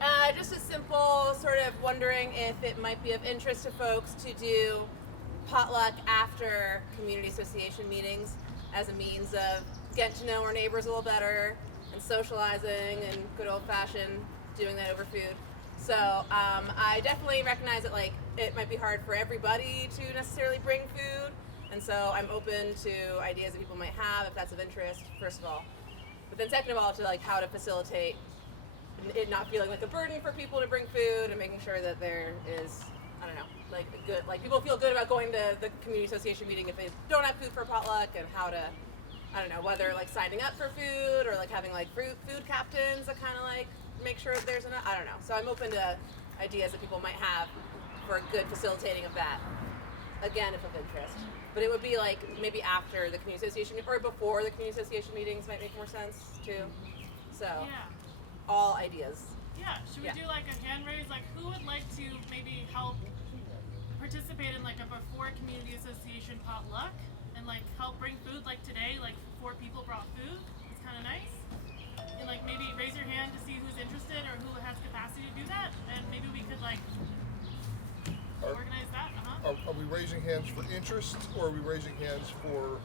right. Just a simple sort of wondering if it might be of interest to folks to do potluck after community association meetings as a means of getting to know our neighbors a little better and socializing and good old-fashioned doing that over food. So I definitely recognize that like it might be hard for everybody to necessarily bring food, and so I'm open to ideas that people might have if that's of interest, first of all. But then second of all, to like how to facilitate it not feeling like a burden for people to bring food and making sure that there is, I don't know, like good, like people feel good about going to the community association meeting if they don't have food for potluck, and how to, I don't know, whether like signing up for food or like having like food captains that kind of like make sure that there's enough, I don't know. So I'm open to ideas that people might have for a good facilitating of that. Again, if of interest. But it would be like maybe after the community association or before the community association meetings might make more sense too. So Yeah. all ideas. Yeah. Should we do like a hand raise? Like, who would like to maybe help participate in like a before community association potluck and like help bring food? Like today, like 4 people brought food. It's kind of nice. And like maybe raise your hand to see who's interested or who has capacity to do that, and maybe we could like organize that. Are we raising hands for interest, or are we raising hands for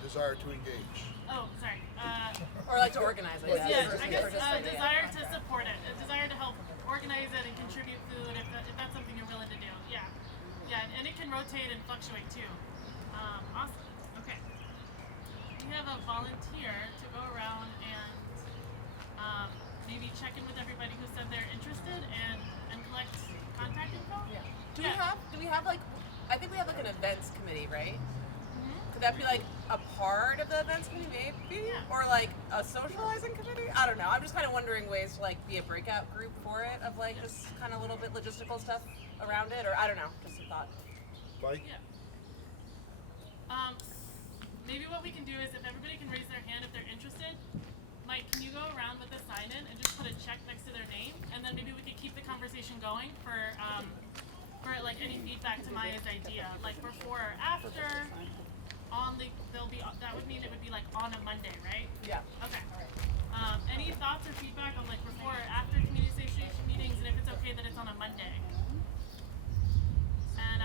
desire to engage? Oh, sorry. Or like to organize it. Yeah, I guess desire to support it, a desire to help organize it and contribute food if that's something you're willing to do. Yeah, yeah, and it can rotate and fluctuate too. Awesome. Okay. We have a volunteer to go around and maybe check in with everybody who said they're interested and collect contact info. Yeah. Do we have like, I think we have like an events committee, right? Mm-hmm. Could that be like a part of the events committee maybe? Yeah. Or like a socializing committee? I don't know. I'm just kind of wondering ways to like be a breakout group for it of like just kind of little bit logistical stuff around it, or I don't know, just a thought. Mike? Yeah. Maybe what we can do is if everybody can raise their hand if they're interested. Mike, can you go around with a sign-in and just put a check next to their name, and then maybe we could keep the conversation going for like any feedback to Maya's idea, like before or after. That would mean it would be like on a Monday, right? Yeah. Okay. Any thoughts or feedback on like before or after community association meetings, and if it's okay that it's on a Monday? And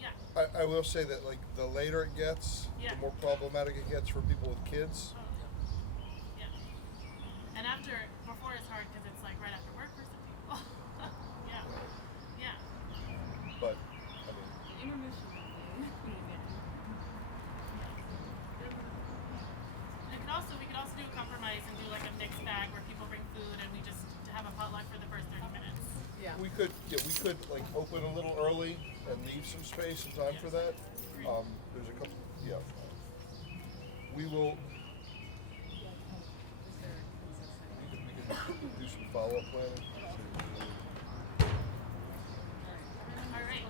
yeah. I will say that like the later it gets, Yeah. the more problematic it gets for people with kids. Yeah. And before it's hard because it's like right after work for some people. Yeah. Yeah. But I mean, We could also do a compromise and do like a mixed bag where people bring food and we just have a potluck for the first 30 minutes. Yeah. we could like open a little early and leave some space and time for that. There's a couple. Yeah. We will. We can do some follow-up planning. All right.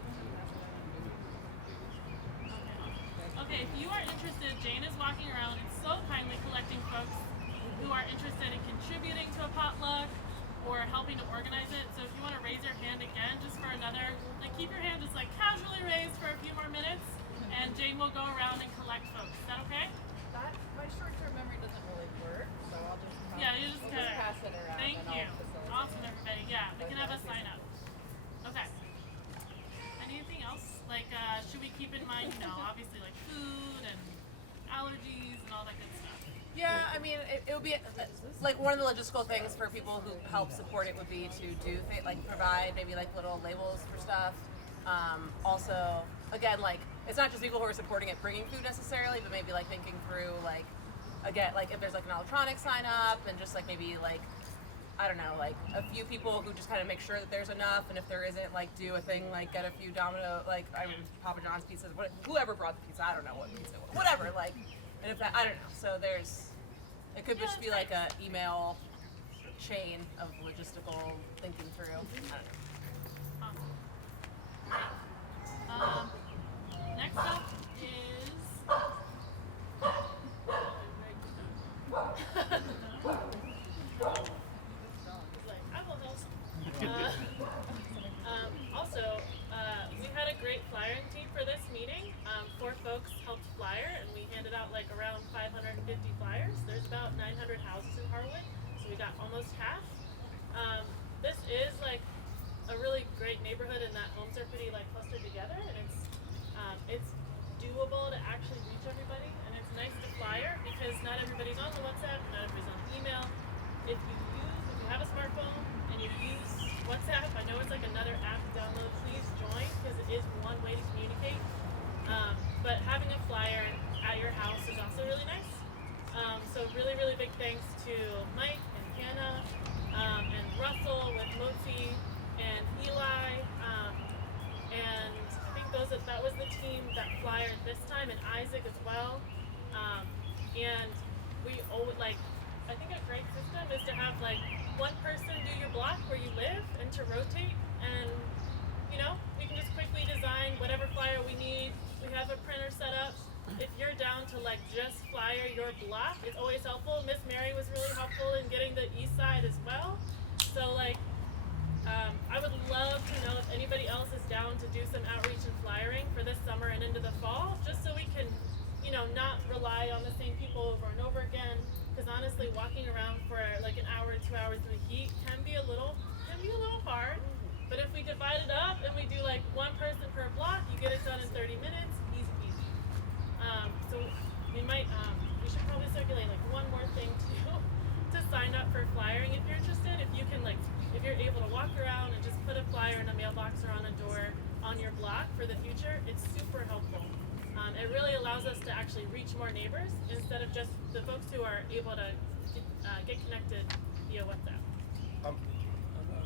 Okay, if you are interested, Jane is walking around and so kindly collecting folks who are interested in contributing to a potluck or helping to organize it. So if you want to raise your hand again, just for another, like keep your hand just like casually raised for a few more minutes, and Jane will go around and collect folks. Is that okay? My short-term memory doesn't really work, so I'll just Just pass it around. Thank and you. I'll facilitate. Awesome, everybody. Yeah, we can have a sign up. Okay. Anything else? Like, should we keep in mind, obviously like food and allergies and all that good stuff? Yeah, I mean, it would be like one of the logistical things for people who help support it would be to do like provide maybe like little labels for stuff. Also, again, like it's not just people who are supporting it bringing food necessarily, but maybe like thinking through like again like if there's like an electronic sign up and just like maybe like I don't know, like a few people who just kind of make sure that there's enough, and if there isn't, like do a thing like get a few Domino, like Papa John's pizzas, whoever brought the pizza, I don't know what pizza, whatever, like, and if that, I don't know. So it could just be like a email chain of logistical thinking through. I don't know. Next up is I will help. Also, we had a great flyering team for this meeting. 4 folks helped flyer, and we handed out like around 550 flyers. There's about 900 houses in Harwood, so so we got almost half. This is like a really great neighborhood in that homes are pretty like clustered together, and it's doable to actually reach everybody, and it's nice to flyer because not everybody's on the WhatsApp, not everybody's on the email. If you have a smartphone and you use WhatsApp, I know it's like another app to download, please join because it is one way to communicate. But having a flyer at your house is also really nice. So really, really big thanks to Mike and Hannah and Russell with Motzi and Eli. And I think that was the team that flyered this time, and Isaac as well. And we I think a great system is to have like one person do your block where you live and to rotate, and we can just quickly design whatever flyer we need. We have a printer set up. If you're down to like just flyer your block, it's always helpful. Miss Mary was really helpful in getting the east side as well. So I would love to know if anybody else is down to do some outreach and flyering for this summer and into the fall, just so we can, not rely on the same people over and over again. Because honestly, walking around for like an hour, 2 hours in the heat can be a little hard. But if we divide it up and we do like one person per block, you get it done in 30 minutes, easy peasy. So we should probably circulate like one more thing too, to sign up for flyering if you're interested. If you're able to walk around and just put a flyer in a mailbox or on a door on your block for the future, it's super helpful. It really allows us to actually reach more neighbors instead of just the folks who are able to get connected via WhatsApp. I'm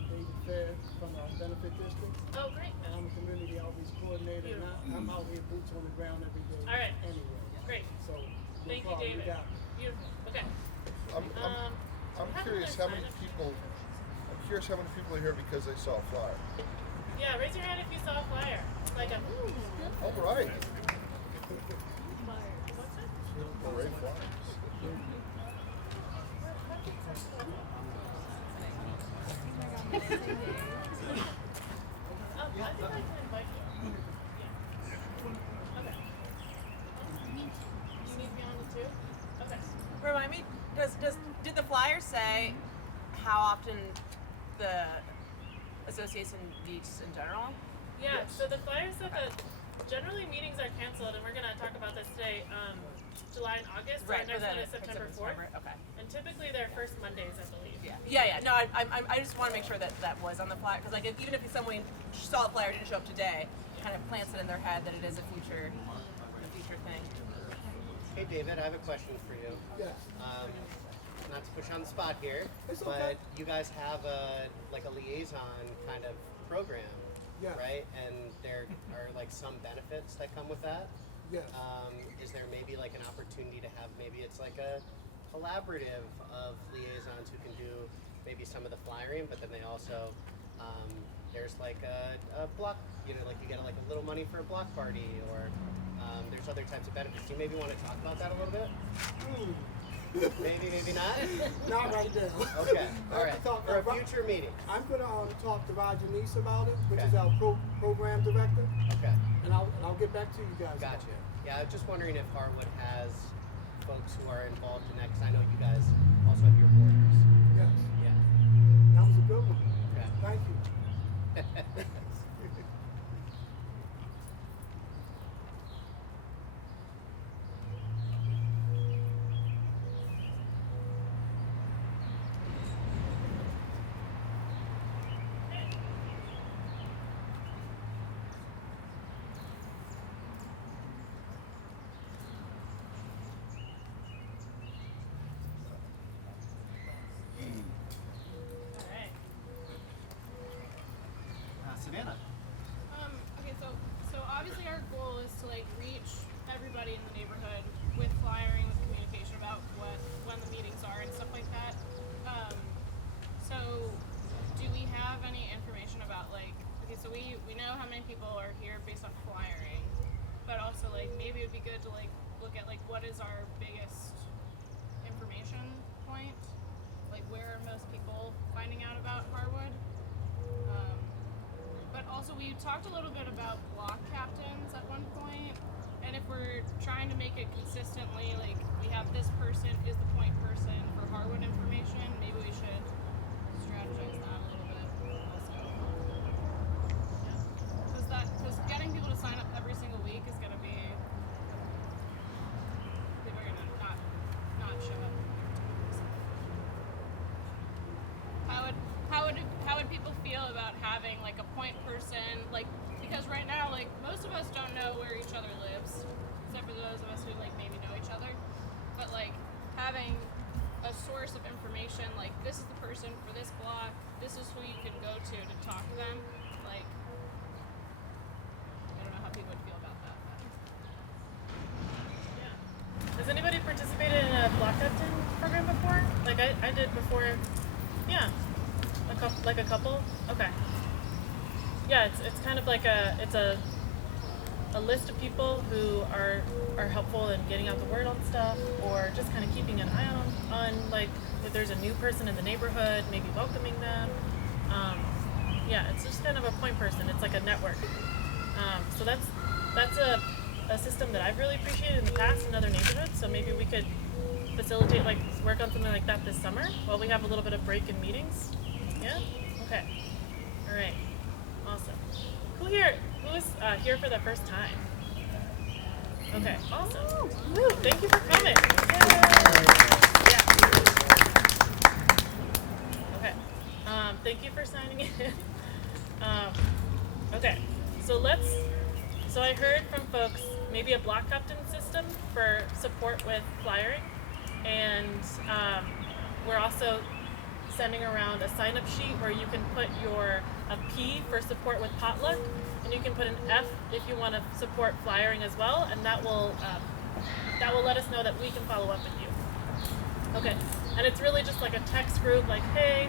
David Fair from our benefit district. Oh, great. And I'm a community outreach coordinator. Beautiful. And I'm out here boots on the ground every day. All right. Anyway. Great. So, Thank you, problem, David. got it. Beautiful. Okay. I'm curious how many people. I'm curious how many people are here because they saw a flyer. Yeah, raise your hand if you saw a flyer. Like a. All right. What's it? Array flyers. I think I can invite you. Yeah. Okay. You need to be on it too? Okay. Remind me, did the flyer say how often the association meets in general? Yeah, so the flyer said that generally meetings are canceled, and we're going to talk about this today, July and August. So Right. our next one is for September 4th. Okay. And typically they're first Mondays, I believe. Yeah. No, I just want to make sure that was on the flyer, because like even if someone saw the flyer didn't show up today, kind of plants it in their head that it is a future thing. Hey David, I have a question for you. Yes. Not to push you on the spot here, It's but okay. you guys have a liaison kind of program, Yes. right? And there are like some benefits that come with that. Yes. Is there maybe like an opportunity to have maybe it's like a collaborative of liaisons who can do maybe some of the flyering, but then they also there's like a block, like you get like a little money for a block party, or there's other types of benefits. Do you maybe want to talk about that a little bit? Maybe not? Not right now. Okay, I all have right. to talk For a about- future meeting. I'm going to talk to Roger Neese about it, which Okay. is our program director, Okay, and I'll get back to you guys. about gotcha. it. Yeah, I was just wondering if Harwood has folks who are involved in that, because I know you guys also have your borders. Yes. Yeah. That was a good one. Okay. Thank you. All right. Savannah. Okay, so obviously our goal is to like reach everybody in the neighborhood with flyering, with communication about when the meetings are and stuff like that. So do we have any information about like, okay, so we know how many people are here based on flyering, but also like maybe it'd be good to like look at like what is our biggest information point, like where are most people finding out about Harwood. But also we talked a little bit about block captains at one point, and if we're trying to make it consistently, like, we have this person is the point person for Harwood information. Maybe we should strategize that a little bit also. Yeah. Because getting people to sign up every single week is going to be, people are going to not show up. How would people feel about having like a point person, like, because right now, like, most of us don't know where each other lives, except for those of us who like maybe know each other, but like having a source of information, like, this is the person for this block, this is who you can go to talk to them, like, I don't know how people would feel about that. Yeah. Has anybody participated in a block captain program before? Like I did before. Yeah. A couple? Okay. Yeah, it's kind of like a list of people who are helpful in getting out the word on stuff, or just kind of keeping an eye on like if there's a new person in the neighborhood, maybe welcoming them. Yeah, it's just kind of a point person. It's like a network. So that's a system that I've really appreciated in the past in other neighborhoods. So maybe we could facilitate, like, work on something like that this summer while we have a little bit of break in meetings. Yeah? Okay. All right. Awesome. Who is here for the first time? Okay. Awesome. Woo! Thank you for coming. Yeah. Okay. Thank you for signing in. Okay. So I heard from folks maybe a block captain system for support with flyering, and we're also sending around a sign-up sheet where you can put a P for support with potluck, and you can put an F if you want to support flyering as well, and that will let us know that we can follow up with you. Okay, and it's really just like a text group, like, hey,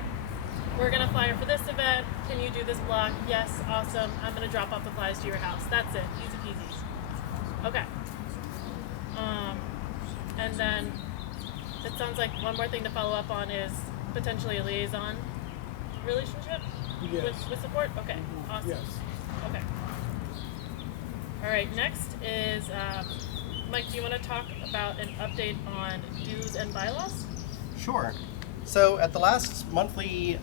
we're gonna flyer for this event. Can you do this block? Yes, awesome. I'm gonna drop off the flyers to your house. That's it, easy peasy. Okay. And then it sounds like one more thing to follow up on is potentially a liaison relationship with support? Okay, awesome. Yes. Okay. All right, next is, Mike, do you want to talk about an update on dues and bylaws? Sure. So at the last monthly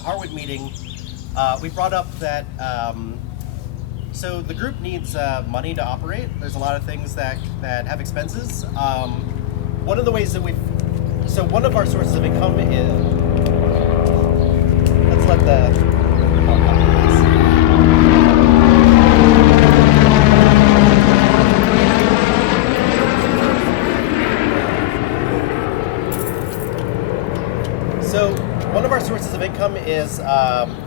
Harwood meeting, we brought up that so the group needs money to operate. There's a lot of things that have expenses. One of the ways that one of our sources of income is, let's let the, so one of our sources of income is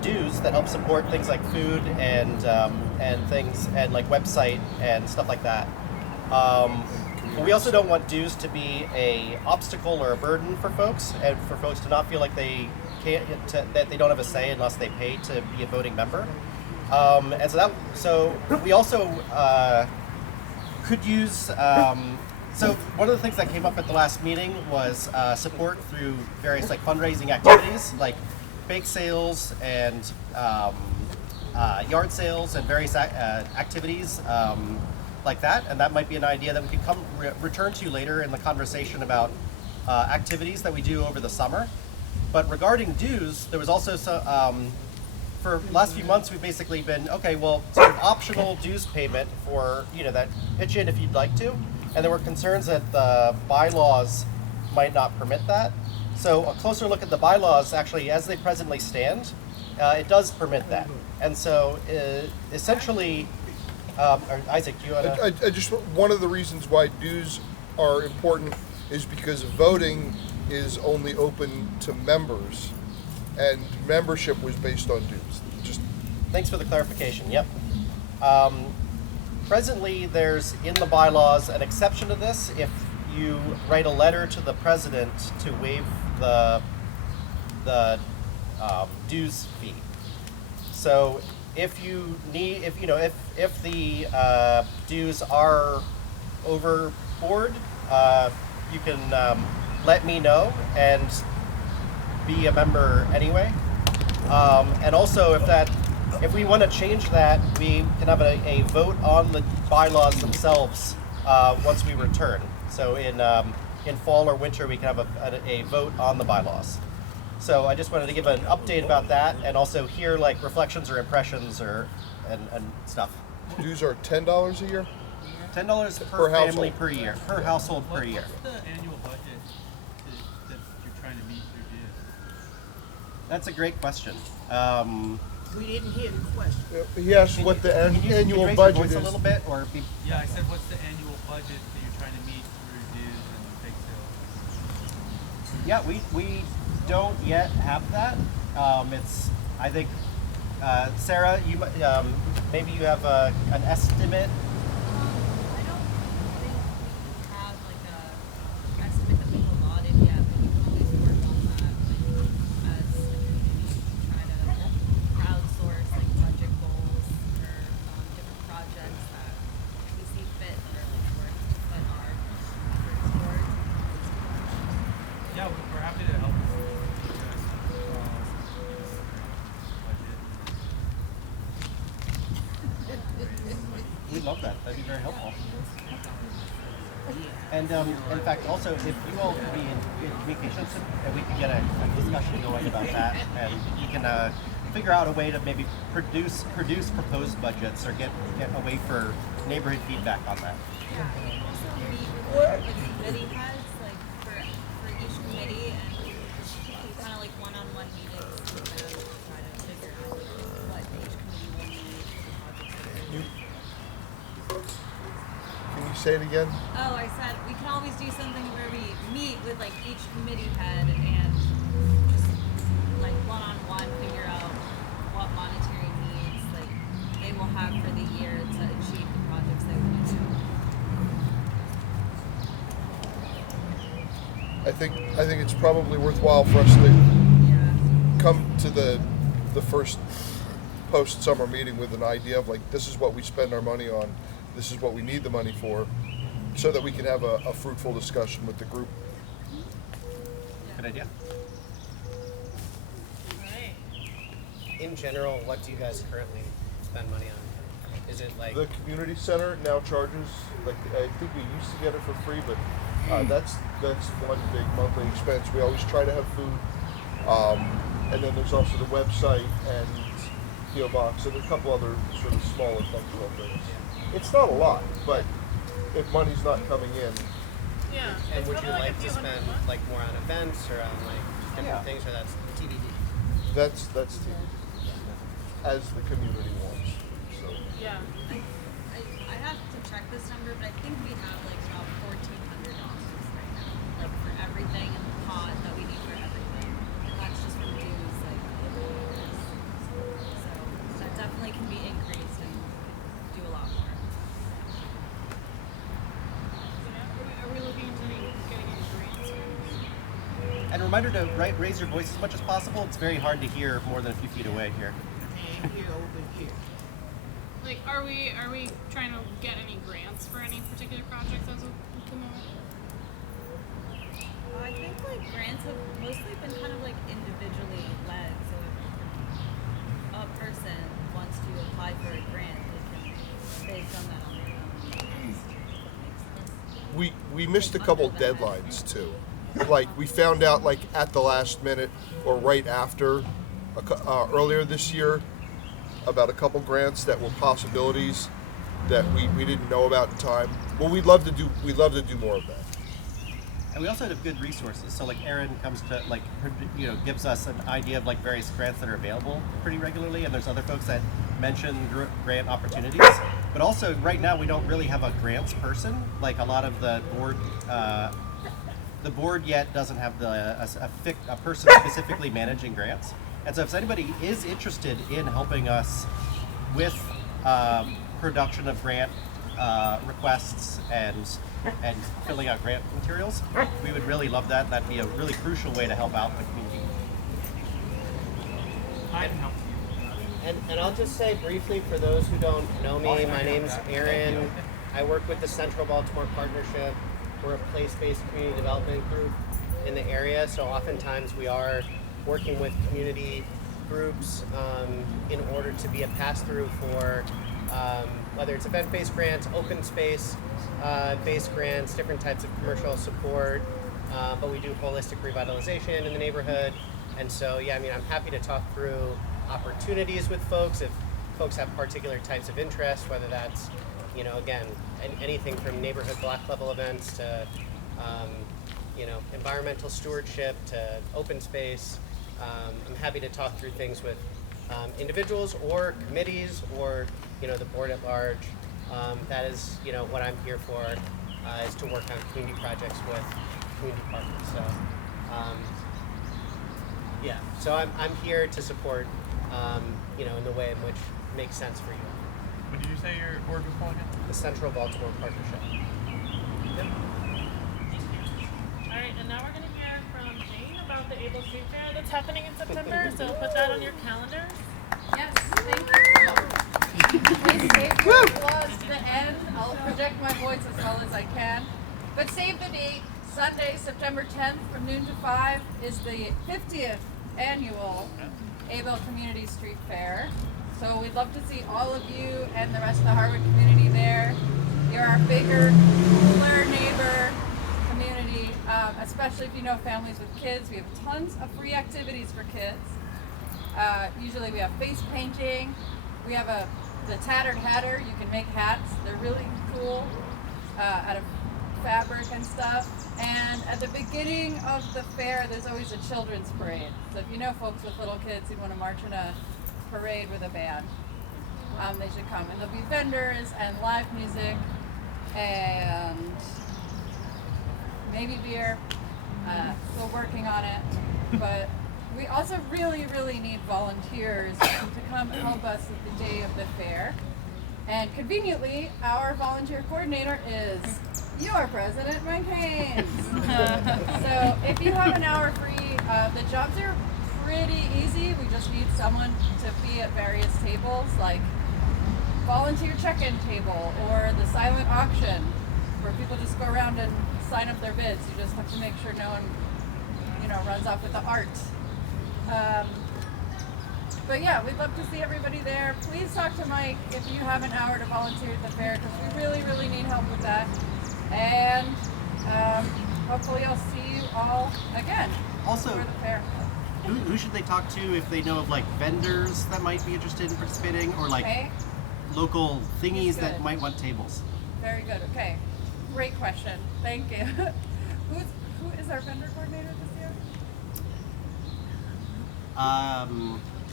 dues that help support things like food and things, and like website and stuff like that. But we also don't want dues to be a obstacle or a burden for folks, and for folks to not feel like they can't, that they don't have a say unless they pay to be a voting member. And so we also could use. So one of the things that came up at the last meeting was support through various like fundraising activities, like bake sales and yard sales and various activities like that. And that might be an idea that we could return to later in the conversation about activities that we do over the summer. But regarding dues, there was also for the last few months we've basically been, okay, well, it's an optional dues payment for, that pitch in if you'd like to. And there were concerns that the bylaws might not permit that. So a closer look at the bylaws, actually, as they presently stand, it does permit that. And so essentially, Isaac, do you want to? I just, one of the reasons why dues are important is because voting is only open to members, and membership was based on dues. Just thanks for the clarification. Yep. Presently, there's in the bylaws an exception to this if you write a letter to the president to waive the dues fee. So if you need, if the dues are overboard, you can let me know and be a member anyway. And also, if we want to change that, we can have a vote on the bylaws themselves once we return. So in fall or winter, we can have a vote on the bylaws. So I just wanted to give an update about that, and also hear like reflections or impressions and stuff. Dues are $10 a year. $10 Per per family household. per year, per household per year. What's the annual budget that you're trying to meet through dues? That's a great question. We didn't hear the question. He asked what the Can you annual raise your budget voice is. a little bit, or be, Yeah, I said what's the annual budget that you're trying to meet through dues and bake sales? yeah, we don't yet have that. It's, I think, Sarah, you maybe you have an estimate. I don't think we have like a estimate that we've allotted yet, but we can always work on that as a community to try to crowdsource like budget goals for different projects that we see fit that are like worth to put our efforts towards. Yeah, we're happy to help you guys. Give us a budget. We love that. That'd be very helpful. And in fact, also, if you all could be in communications, and we could get a discussion going about that, and you can figure out a way to maybe produce proposed budgets, or get a way for neighborhood feedback on that. Yeah, we can also meet with like committee heads, like for each committee, and just do kind of like one-on-one meetings with them to try to figure out what each committee will need for the project. Can you say it again? Oh, I said we can always do something where we meet with like each committee head and just like one-on-one figure out what monetary needs like they will have for the year to achieve the projects they want to do. I think it's probably worthwhile for us to Yeah. come to the first post summer meeting with an idea of like, this is what we spend our money on, this is what we need the money for, so that we can have a fruitful discussion with the group. Good idea. Right. In general, what do you guys currently spend money on? Is it like The community center now charges, like, I think we used to get it for free, but that's one big monthly expense. We always try to have food, and then there's also the website and PO box and a couple other sort of smaller functional things. It's not a lot, but if money's not coming in, Yeah. and It's would you probably like a to few hundred spend a month. like more on events or on like different Yeah. things, or that's TBD? that's TV, as the community wants. So Yeah. I have to check this number, but I think we have like about $1,400 right now, like for everything in the pot that we need for everything, and that's just from dues, like so that definitely can be increased and do a lot more. Are we looking into getting any grants or anything? And a reminder to raise your voice as much as possible. It's very hard to hear more than a few feet away here. And here over here. Like, are we trying to get any grants for any particular projects as of the moment? I think like grants have mostly been kind of like individually led, so if a person wants to apply for a grant, they've done that on their own. If that makes sense. we missed a couple deadlines too. Like we found out like at the last minute or right after earlier this year about a couple grants that were possibilities that we didn't know about in time. Well, we'd love to do more of that. And we also have good resources. So like Erin comes to like, gives us an idea of like various grants that are available pretty regularly. And there's other folks that mention grant opportunities. But also right now we don't really have a grants person. Like a lot of the board yet doesn't have a person specifically managing grants. And so if anybody is interested in helping us with production of grant requests and filling out grant materials, we would really love that. That'd be a really crucial way to help out the community. I can help you. And I'll just say briefly for those who don't know me, my name's Aaron. I work with the Central Baltimore Partnership. We're a place-based community development group in the area, so oftentimes we are working with community groups in order to be a pass-through for whether it's event-based grants, open space based grants, different types of commercial support, but we do holistic revitalization in the neighborhood. And so, yeah, I mean, I'm happy to talk through opportunities with folks if folks have particular types of interest, whether that's, you know, again, anything from neighborhood block level events to, you know, environmental stewardship to open space. I'm happy to talk through things with individuals or committees or, you know, the board at large. That is, you know, what I'm here for, is to work on community projects with community partners. So, yeah, so I'm here to support, you know, in the way in which makes sense for you. What did you say your org was called again? The Central Baltimore Partnership. Yep. All right, and now we're going to hear from Jane about the Able Street Fair that's happening in September. So put that on your calendars. Yes, thank you. Please save your applause to the end. I'll project my voice as well as I can. But save the date. Sunday, September 10th from noon to 5 is the 50th annual Able Community Street Fair. So we'd love to see all of you and the rest of the Harwood community there. You're our bigger, cooler neighbor community, especially if you know families with kids. We have tons of free activities for kids. Usually we have face painting. We have the Tattered Hatter. You can make hats. They're really cool out of fabric and stuff. And at the beginning of the fair, there's always a children's parade. So if you know folks with little kids who want to march in a parade with a band, they should come. And there'll be vendors and live music and maybe beer. Still working on it. But we also really, really need volunteers to come help us at the day of the fair. And conveniently, our volunteer coordinator is your President, Mike Haynes. So if you have an hour free, the jobs are pretty easy. We just need someone to be at various tables, like volunteer check-in table or the silent auction, where people just go around and sign up their bids. You just have to make sure no one, you know, runs off with the art. But yeah, we'd love to see everybody there. Please talk to Mike if you have an hour to volunteer at the fair, because we really, really need help with that. And hopefully I'll see you all again Also, for the fair. who should they talk to if they know of like vendors that might be interested in participating, or like Okay, local thingies That's that good. might want tables? very good. Okay, great question. Thank you. Who is our vendor coordinator this year?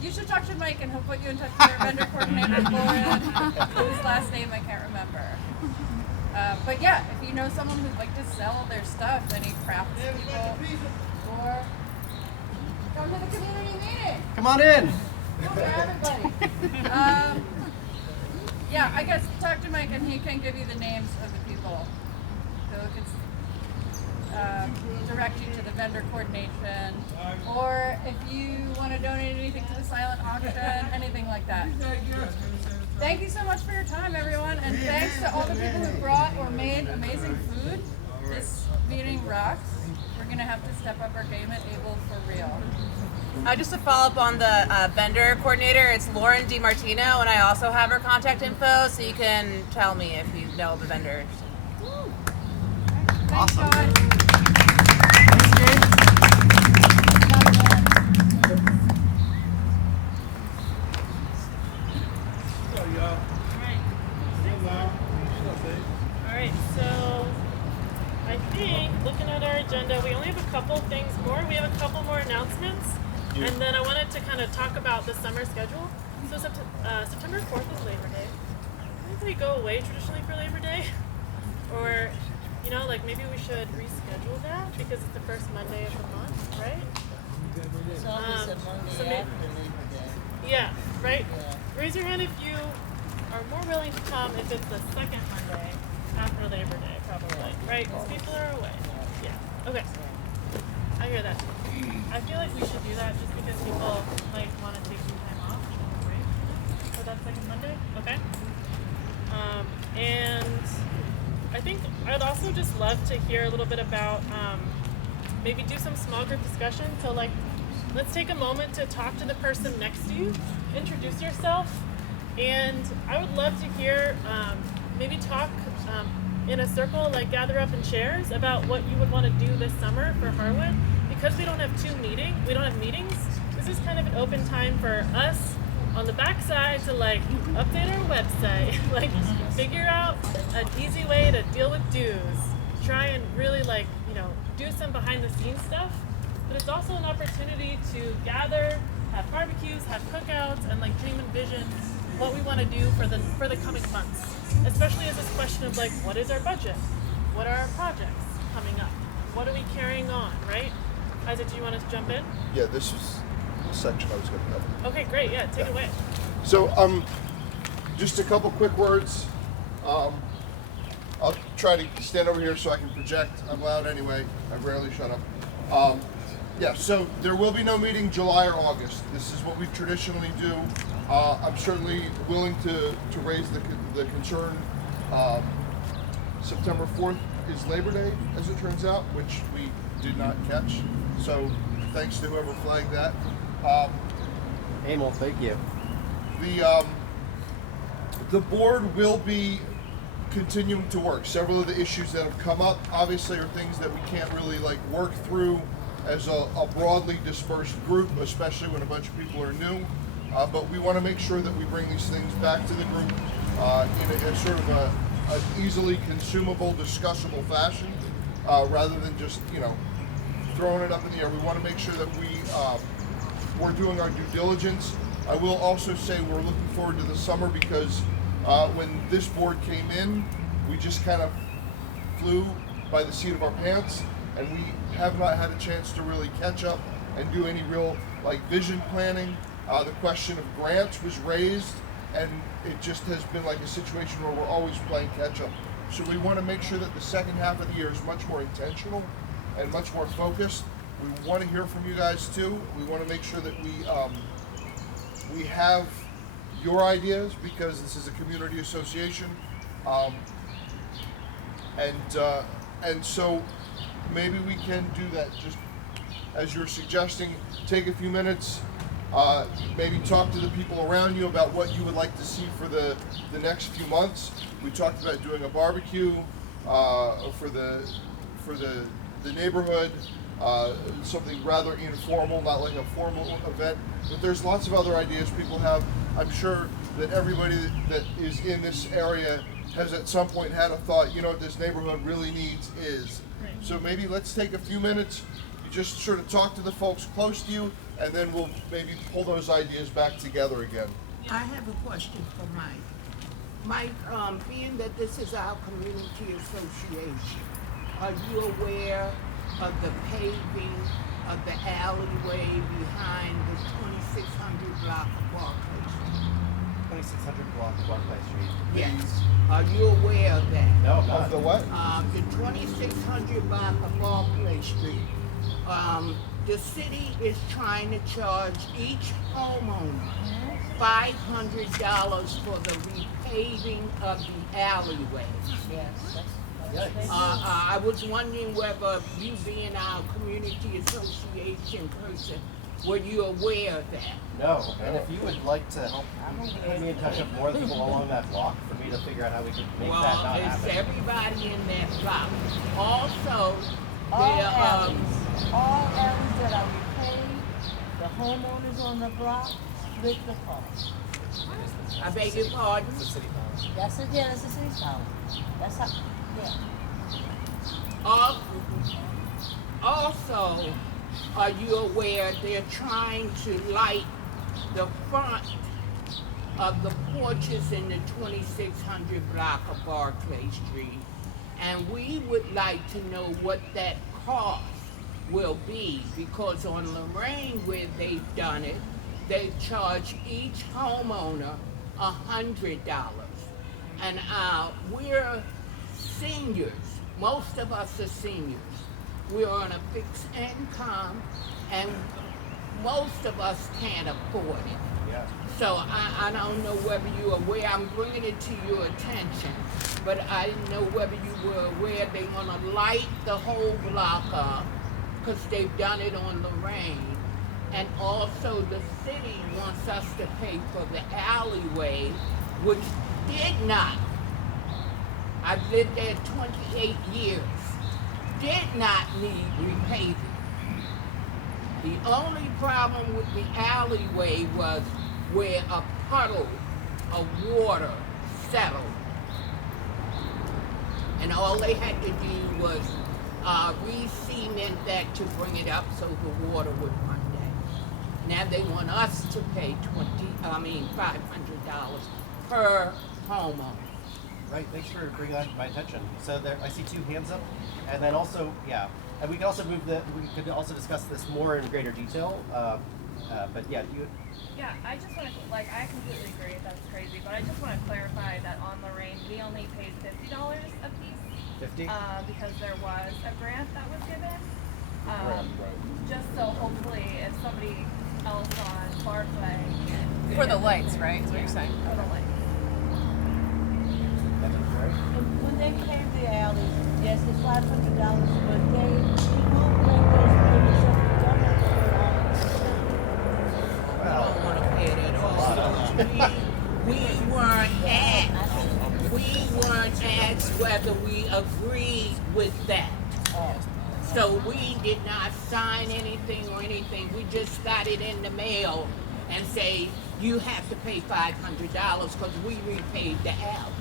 You should talk to Mike and he'll put you in touch with your vendor coordinator, Lauren, whose last name I can't remember. But yeah, if you know someone who'd like to sell their stuff, any crafts people, or come to the community meeting. Come on in. Come for everybody. Yeah, I guess talk to Mike and he can give you the names of the people who can direct you to the vendor coordination, or if you want to donate anything to the silent auction, anything like that. Thank you so much for your time, everyone, and thanks to all the people who brought or made amazing food. This meeting rocks. We're gonna have to step up our game at Able for real. Just to follow up on the vendor coordinator, it's Lauren DiMartino, and I also have her contact info, so you can tell me if you know of a vendor. Thanks, Awesome. guys. Thanks, Jane. Alright, so I think looking at our agenda, we only have a couple things more. We have a couple more announcements, and then I wanted to kind of talk about the summer schedule. So September 4th is Labor Day. I think we go away traditionally for Labor Day, or you know, like maybe we should reschedule that because it's the first Monday of the month, right? It's always a Monday so after Labor Day. Yeah, right? Yeah. Raise your hand if you are more willing to come if it's the second Monday after Labor Day, probably, right? Because people are away. Yeah. Okay. I hear that. I feel like we should do that just because people like want to take some time off and break for that second Monday. Okay. And I think I'd also just love to hear a little bit about maybe do some small group discussion. So like, let's take a moment to talk to the person next to you, introduce yourself, And I would love to hear, maybe talk in a circle, like gather up in chairs about what you would want to do this summer for Harwood. Because we don't have we don't have meetings, this is kind of an open time for us on the backside to like update our website, like figure out an easy way to deal with dues, try and really like, do some behind the scenes stuff. But it's also an opportunity to gather, have barbecues, have cookouts, and like dream and vision what we want to do for the coming months. Especially as this question of like, what is our budget? What are our projects coming up? What are we carrying on, right? Isaac, do you want to jump in? Yeah, this is the section I was going to cover. Okay, great. Yeah, take it away. So, just a couple quick words. I'll try to stand over here so I can project. I'm loud anyway. I rarely shut up. Yeah, so there will be no meeting July or August. This is what we traditionally do. I'm certainly willing to raise the concern. September 4th is Labor Day, as it turns out, which we did not catch. So thanks to whoever flagged that. Emil, thank you. The board will be continuing to work. Several of the issues that have come up obviously are things that we can't really like work through as a broadly dispersed group, especially when a bunch of people are new. But we want to make sure that we bring these things back to the group in a sort of an easily consumable, discussable fashion, rather than just throwing it up in the air. We want to make sure that we're doing our due diligence. I will also say we're looking forward to the summer because when this board came in, we just kind of flew by the seat of our pants, and we have not had a chance to really catch up and do any real like vision planning. The question of grants was raised, and it just has been like a situation where we're always playing catch up. So we want to make sure that the second half of the year is much more intentional and much more focused. We want to hear from you guys too. We want to make sure that we have your ideas because this is a community association, and so maybe we can do that. Just as you're suggesting, take a few minutes. Maybe talk to the people around you about what you would like to see for the next few months. We talked about doing a barbecue for the neighborhood, something rather informal, not like a formal event. But there's lots of other ideas people have. I'm sure that everybody that is in this area has at some point had a thought, what this neighborhood really needs is. So maybe let's take a few minutes, you just sort of talk to the folks close to you, and then we'll maybe pull those ideas back together again. I have a question for Mike. Mike, being that this is our community association, are you aware of the paving of the alleyway behind the 2600 block of Barclay Street? 2600 block of Barclay Street. Yes. Are you aware of that? No, Of the what? The 2600 block of Barclay Street. The city is trying to charge each homeowner $500 for the repaving of the alleyway. I was wondering whether you being our community association person, were you aware of that? No, and if you would like to help put me in touch with more people along that block for me to figure out how we could make that not Well, happen. it's everybody in that block. Also, All there, alleys that are repaved, the homeowners on the block split the cost. I beg your pardon? It's a city policy. That's a city's policy. That's how, yeah. Also, are you aware they're trying to light the front of the porches in the 2600 block of Barclay Street? And we would like to know what that cost will be, because on Lorraine where they've done it, they charge each homeowner $100. And we're seniors. Most of us are seniors. We're on a fixed income, and most of us can't afford it. Yeah. So I don't know whether you're aware. I'm bringing it to your attention, but I didn't know whether you were aware they want to light the whole block up, because they've done it on Lorraine. And also the city wants us to pay for the alleyway, which did not. I've lived there 28 years. Did not need repaving. The only problem with the alleyway was where a puddle of water settled. And all they had to do was re-cement that to bring it up so the water would run down. Now they want us to pay $500 per homeowner. Right, thanks for bringing that to my attention. So there, I see 2 hands up, and then also, yeah, and we could also we could also discuss this more in greater detail. But yeah, Yeah, I just want to, I completely agree, that's crazy, but I just want to clarify that on Lorraine, we only paid $50 a piece. 50? Because there was a grant that was given. Just so hopefully if somebody else on Barclay. For the lights, right? Is what you're saying? For the lights. And when they pave the alleys, yes, it's $500, but they won't make those payments up to government for I don't want to pay it at all. We weren't asked whether we agreed with that. So we did not sign anything or anything. We just got it in the mail and say, you have to pay $500 because we repaid the alley.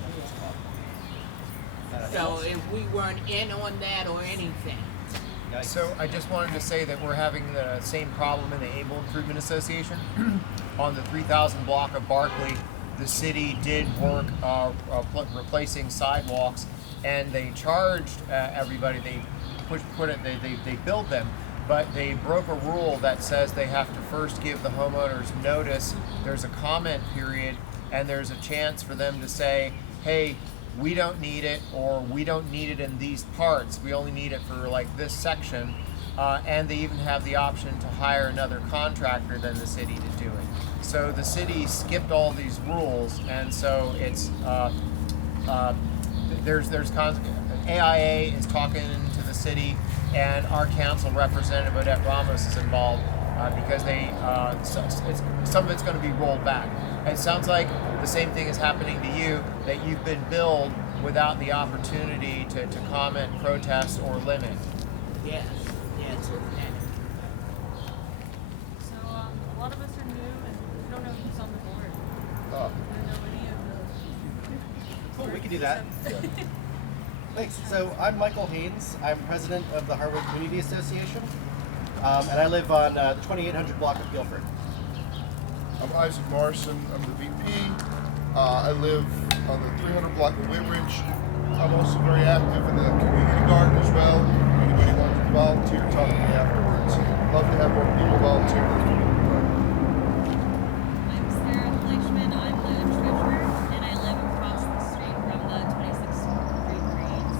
So if we weren't in on that or anything. So I just wanted to say that we're having the same problem in the Able Improvement Association. On the 3000 block of Barclay, the city did work replacing sidewalks, and they charged everybody. They they billed them, but they broke a rule that says they have to first give the homeowners notice. There's a comment period, and there's a chance for them to say, hey, we don't need it, or we don't need it in these parts. We only need it for like this section. And they even have the option to hire another contractor than the city to do it. So the city skipped all these rules, and so it's AIA is talking to the city, and our council representative Odette Ramos is involved because they some of it's going to be rolled back. It sounds like the same thing is happening to you, that you've been billed without the opportunity to comment, protest, or limit. Yes. So a lot of us are new and we don't know who's on the board. We don't know any of the. Cool, we can do that. Thanks. So I'm Michael Haynes. I'm president of the Harwood Community Association, and I live on the 2800 block of Guilford. I'm Isaac Morrison. I'm the VP. I live on the 300 block of Whitridge. I'm also very active in the community garden as well. Anybody wants to volunteer, talk to me afterwards. Love to have more people volunteer in the community garden. I'm Sarah Fleischman. I'm the treasurer, and I live across the street from the 26th Street Greens.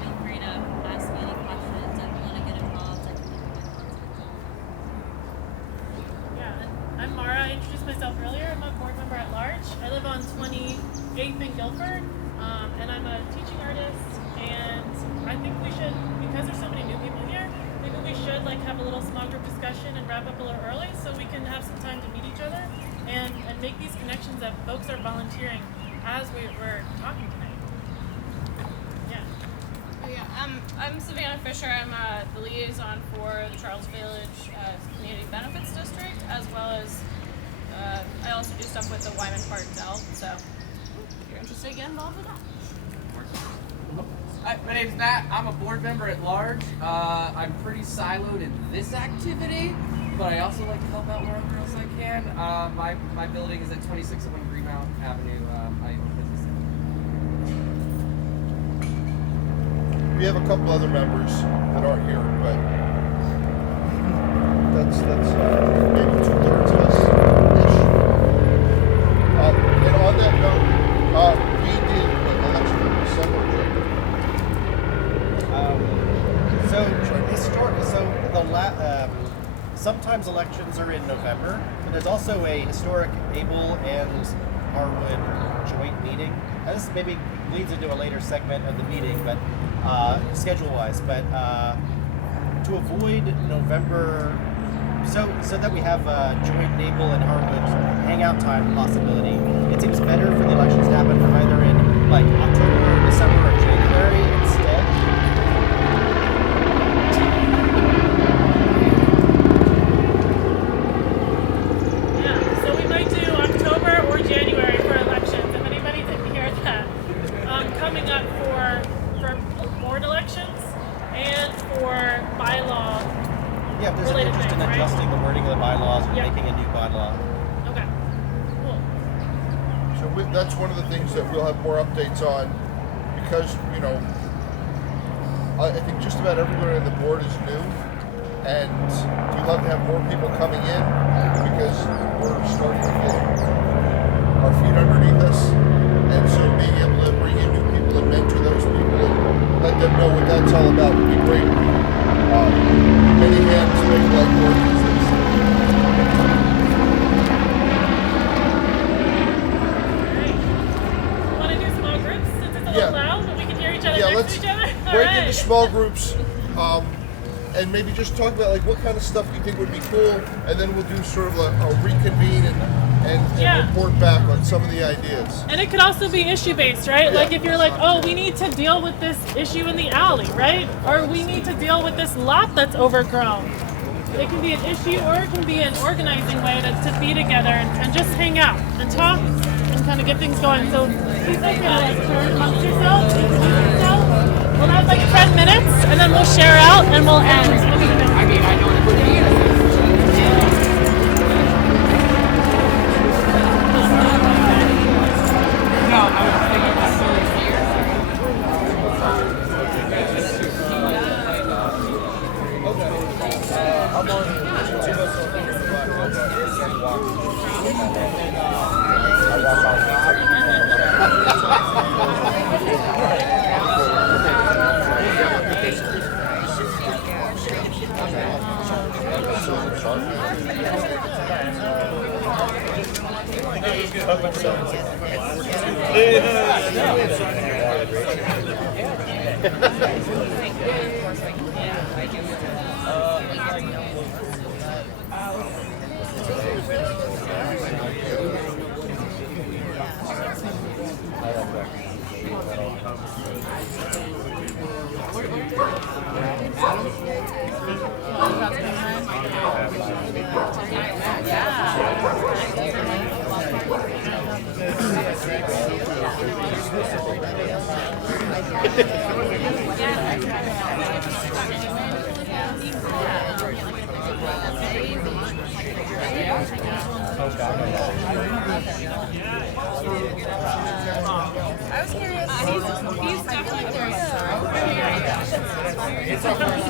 Feel free to ask me any questions. If you want to get involved, I can leave my contact. Yeah, I'm Mara. I introduced myself earlier. I'm a board member at large. I live on 28th in Guilford, and I'm a teaching artist. And I think we should, because there's so many new people here, maybe we should have a little small group discussion and wrap up a little early so we can have some time to meet each other and make these connections that folks are volunteering as we're talking tonight. Yeah. Oh, yeah, I'm Savannah Fisher. I'm the liaison for the Charles Village Community Benefits District, as well as I also do stuff with the Wyman Park Dell. So if you're interested, get involved with that. Hi, my name's Matt. I'm a board member at large. I'm pretty siloed in this activity, but I also like to help out wherever else I can. My building is at 2601 Greenmount Avenue. I own a business there. We have a couple other members that aren't here, but that's maybe 2/3 of us. And on that note, we did an election in December. Sometimes elections are in November, but there's also a historic Able and Harwood joint meeting. And this maybe leads into a later segment of the meeting, but schedule-wise. But to avoid November so that we have a joint Naples and Harwood hangout time possibility. It seems better for the elections to happen either in like October or December or January instead. Yeah, so we might do October or January for elections. If anybody didn't hear that, coming up for board elections and for bylaw. Yeah, if there's an related interest in things, right? adjusting the wording of the bylaws or Yep. making a new bylaw. Okay, cool. So that's one of the things that we'll have more updates on, because I think just about everyone on the board is new, and we'd love to have more people coming in because we're starting to get our feet underneath us, and so being able to bring in new people and mentor those people and let them know what that's all about would be great. Many hands make light work. Want to do small groups since it's a little loud, but we can hear each other next to each other? All break right. into small groups, and maybe just talk about like what kind of stuff you think would be cool, and then we'll do sort of a reconvene and report back on some of the ideas. And it could also be issue-based, right? Like if you're like, oh, we need to deal with this issue in the alley, right? Or we need to deal with this lot that's overgrown. It can be an issue or it can be an organizing way to be together and just hang out and talk and kind of get things going. So please like turn amongst yourselves, introduce yourself. We'll have like 10 minutes and then we'll share out and we'll end. I mean, I know it would be. No, I was thinking I was curious. He's definitely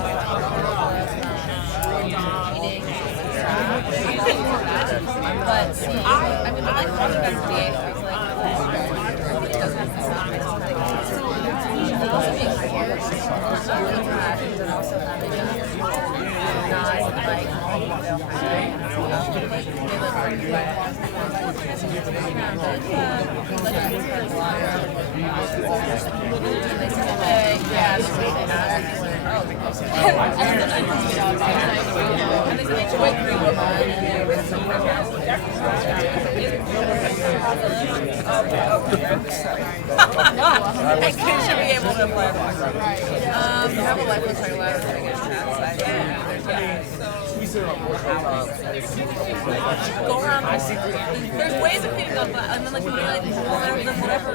but I mean, I like watching them be it doesn't have to sound but also being here, interactions and also having not like I should be able to apply. Have a life looks like a ladder that gets go around. There's ways of hitting up, and then like whatever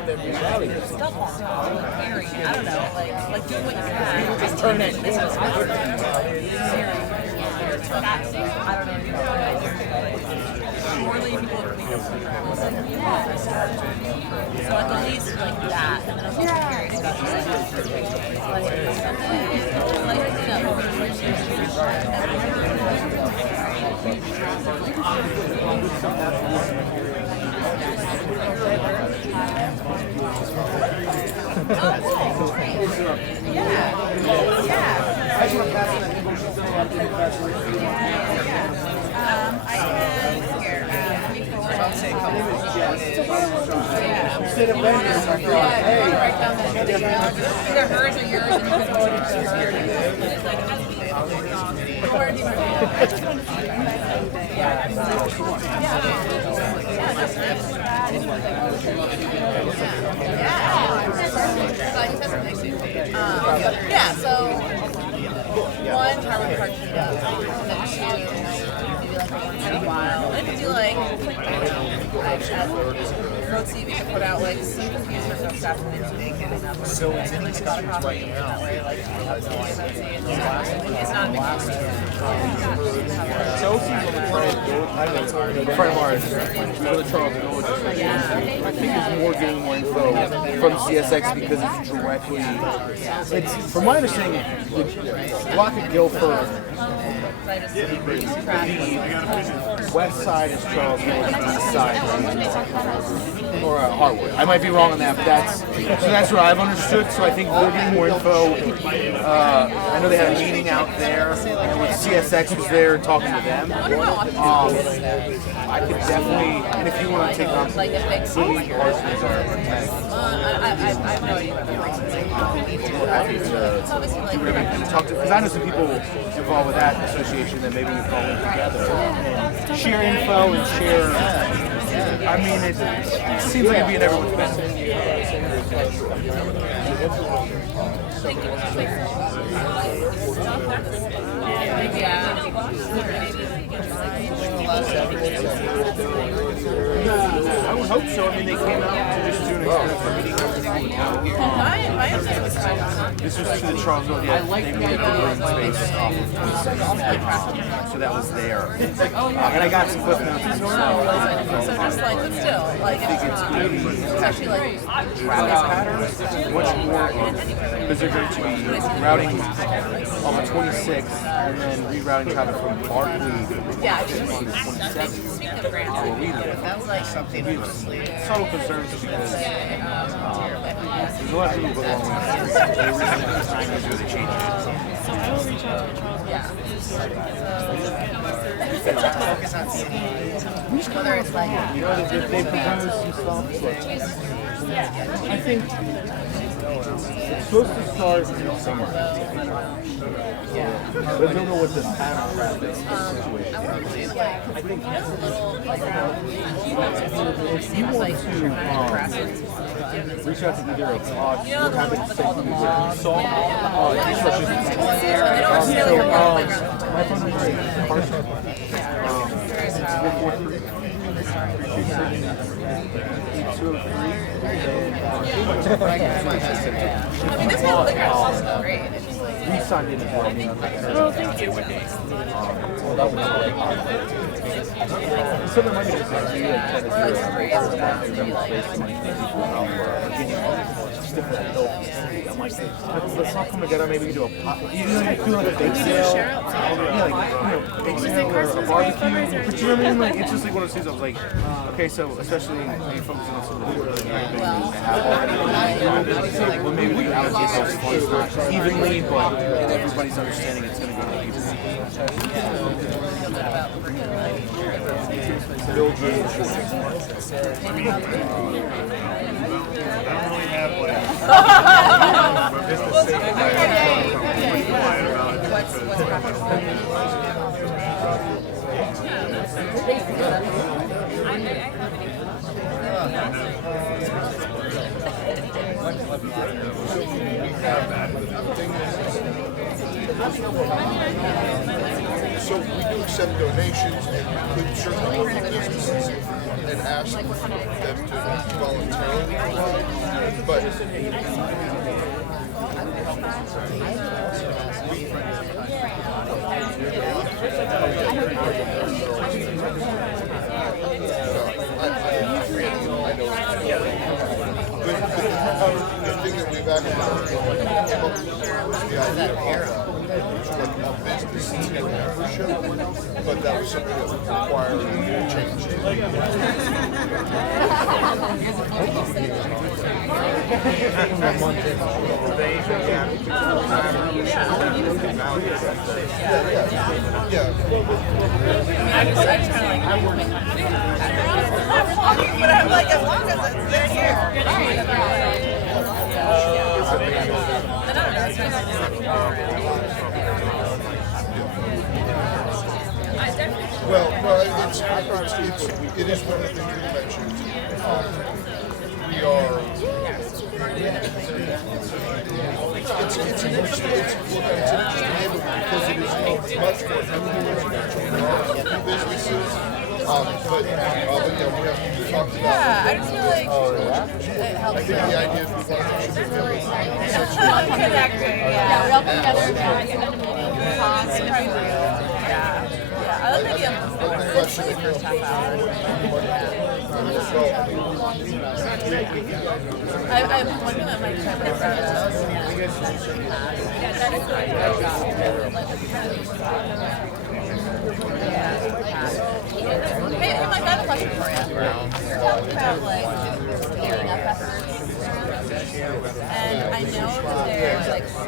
stuff on top, carrying it. I don't know, like doing what you can. Just turn it. I don't know. Poorly people so at least like that, and then I was also curious about Instead of vendors, I thought, hey, either hers or yours, and you can vote if she's here. Where do you want to be? I just want to see yeah, so one, Harwood Park Keto, and then two, maybe like once in a while. And if you do like Road TV, we can put out like some confused for some stuff and then So it's in these countries right now. it's not a big A friend of ours, we go to Charles Village. I think it's more getting more info from CSX because it's directly. It's from my understanding, the block of Guilford, the west side is Charles Village, the east side or Harwood. I might be wrong on that, but that's what I've understood. So I think we're getting more info. I know they had a meeting out there, and when CSX was there talking to them. I could definitely, and if you want to take on like a big Parsons or I have no idea. It's obviously like talk to, because I know some people involved with that association that maybe we call in together and share info and share. I mean, it seems like it'd be in everyone's best I would hope so. I mean, they came out to just do an experience for meeting. This was to the Charles Village. They made a green space off of 26. So that was there. And I got some clip notes as well. so just like, but still, like, I think it's going to be it's actually like traffic patterns, much more because they're going to be routing off of 26 and then rerouting traffic from Barkley yeah, to 27. speaking of Grand Where we live. That was like something Subtle concerns because there's a lot of people go along with it. They originally designed it, they changed it. So I will reach out to Charles. yeah. focus on city. Whether it's like You know, they proposed some stuff. I think it's supposed to start somewhere. But I don't know what the pattern traffic situation is. I think if you want to reach out to either a pod, you know the one with all the laws. so They don't necessarily work on the playground. my phone number is Carson. Curious how. I mean, this whole playground is great. It's just like, We signed in as well. I mean, Oh, thank you. some of the money is actually I'm like, let's not come together. Maybe we can do a pop. You do like a bake sale. Yeah, like bake sale or a barbecue. But you know what I mean? Like it's just like one of those things. I was like, okay, so especially when you focus on some of the really have already. Well, maybe we can allocate those funds not evenly, but everybody's understanding it's going to go to people. Bill So we do accept donations, and we could certainly look at businesses and ask them to voluntarily provide, but the thing that we've actually came up with was the idea of like a business membership, but that was something that would require a change. I just kind of like, but I'm like, as long as it's they're here. And I don't know, it's just like, Well, no, it is one of the things you mentioned. We are. It's an interesting neighborhood because it is much more new businesses. But yeah, we have talked about. Yeah, I just feel like it helps. I think the idea is we want to make sure that Connecting, yeah. Yeah, we all come together and Talk, yeah. I like the idea of the first half hour. I'm wondering what my camera Hey, I got a question for you. About like scaling up efforts. And I know that there's like some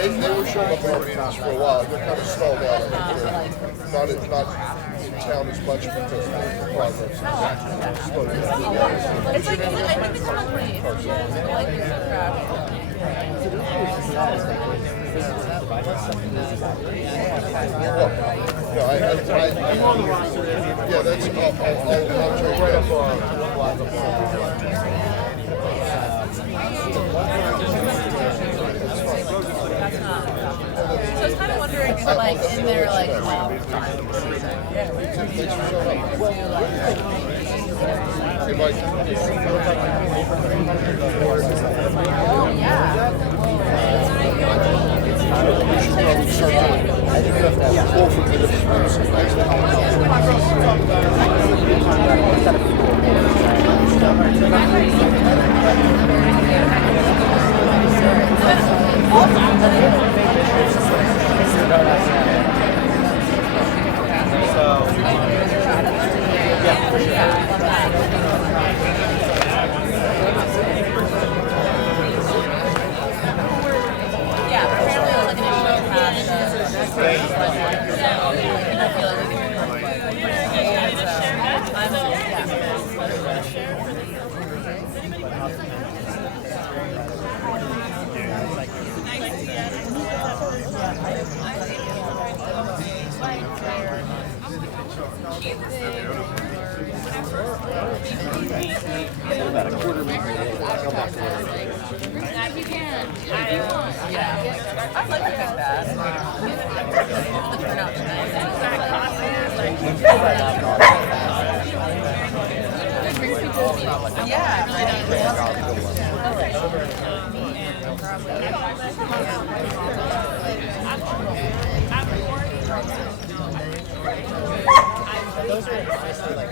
they were showing up in our meetings for a while. They're kind of stalled out. Not in town as much because of the progress. It's like, I think it's kind of pretty like yeah, that's I'll check right up So I was kind of wondering if, like, in their, like, About a quarter week. Come back to work. I like it like that. The turnout tonight. Those are honestly like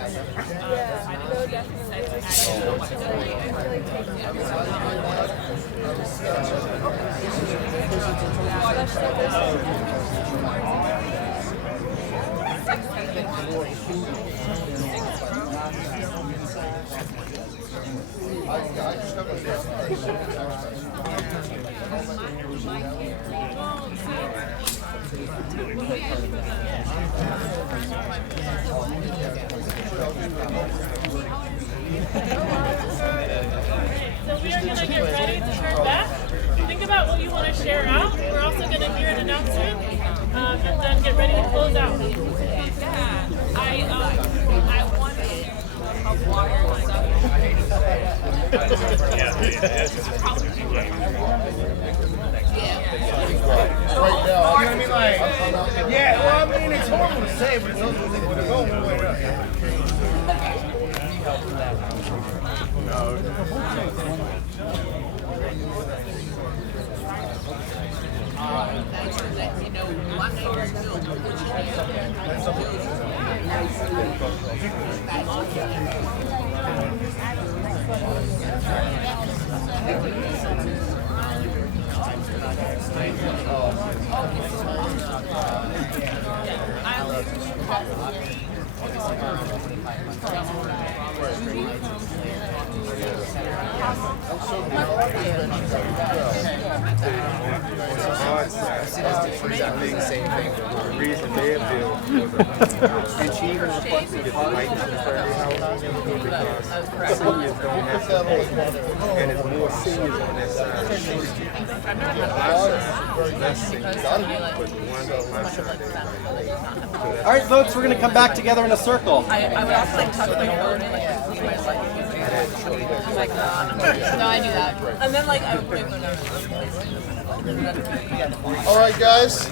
So we are going to get ready to turn back. Think about what you want to share out. We're also going to hear an announcement and then get ready to close out. Yeah, I wanted a water and stuff. Right now, you know what I mean? Like, yeah, well, I mean, it's horrible to say, but it's also going to go one way or another. exactly the same thing. The reason they appeal and she even requested to fight in the Friday house because seniors don't have to pay. And it's more seniors on that side. Less seniors, but the ones on my side, All right, folks, we're going to come back together in a circle. I would also like tuck my phone in, like, see my like, I'm like, no, I do that. And then, like, I would put it All right, guys.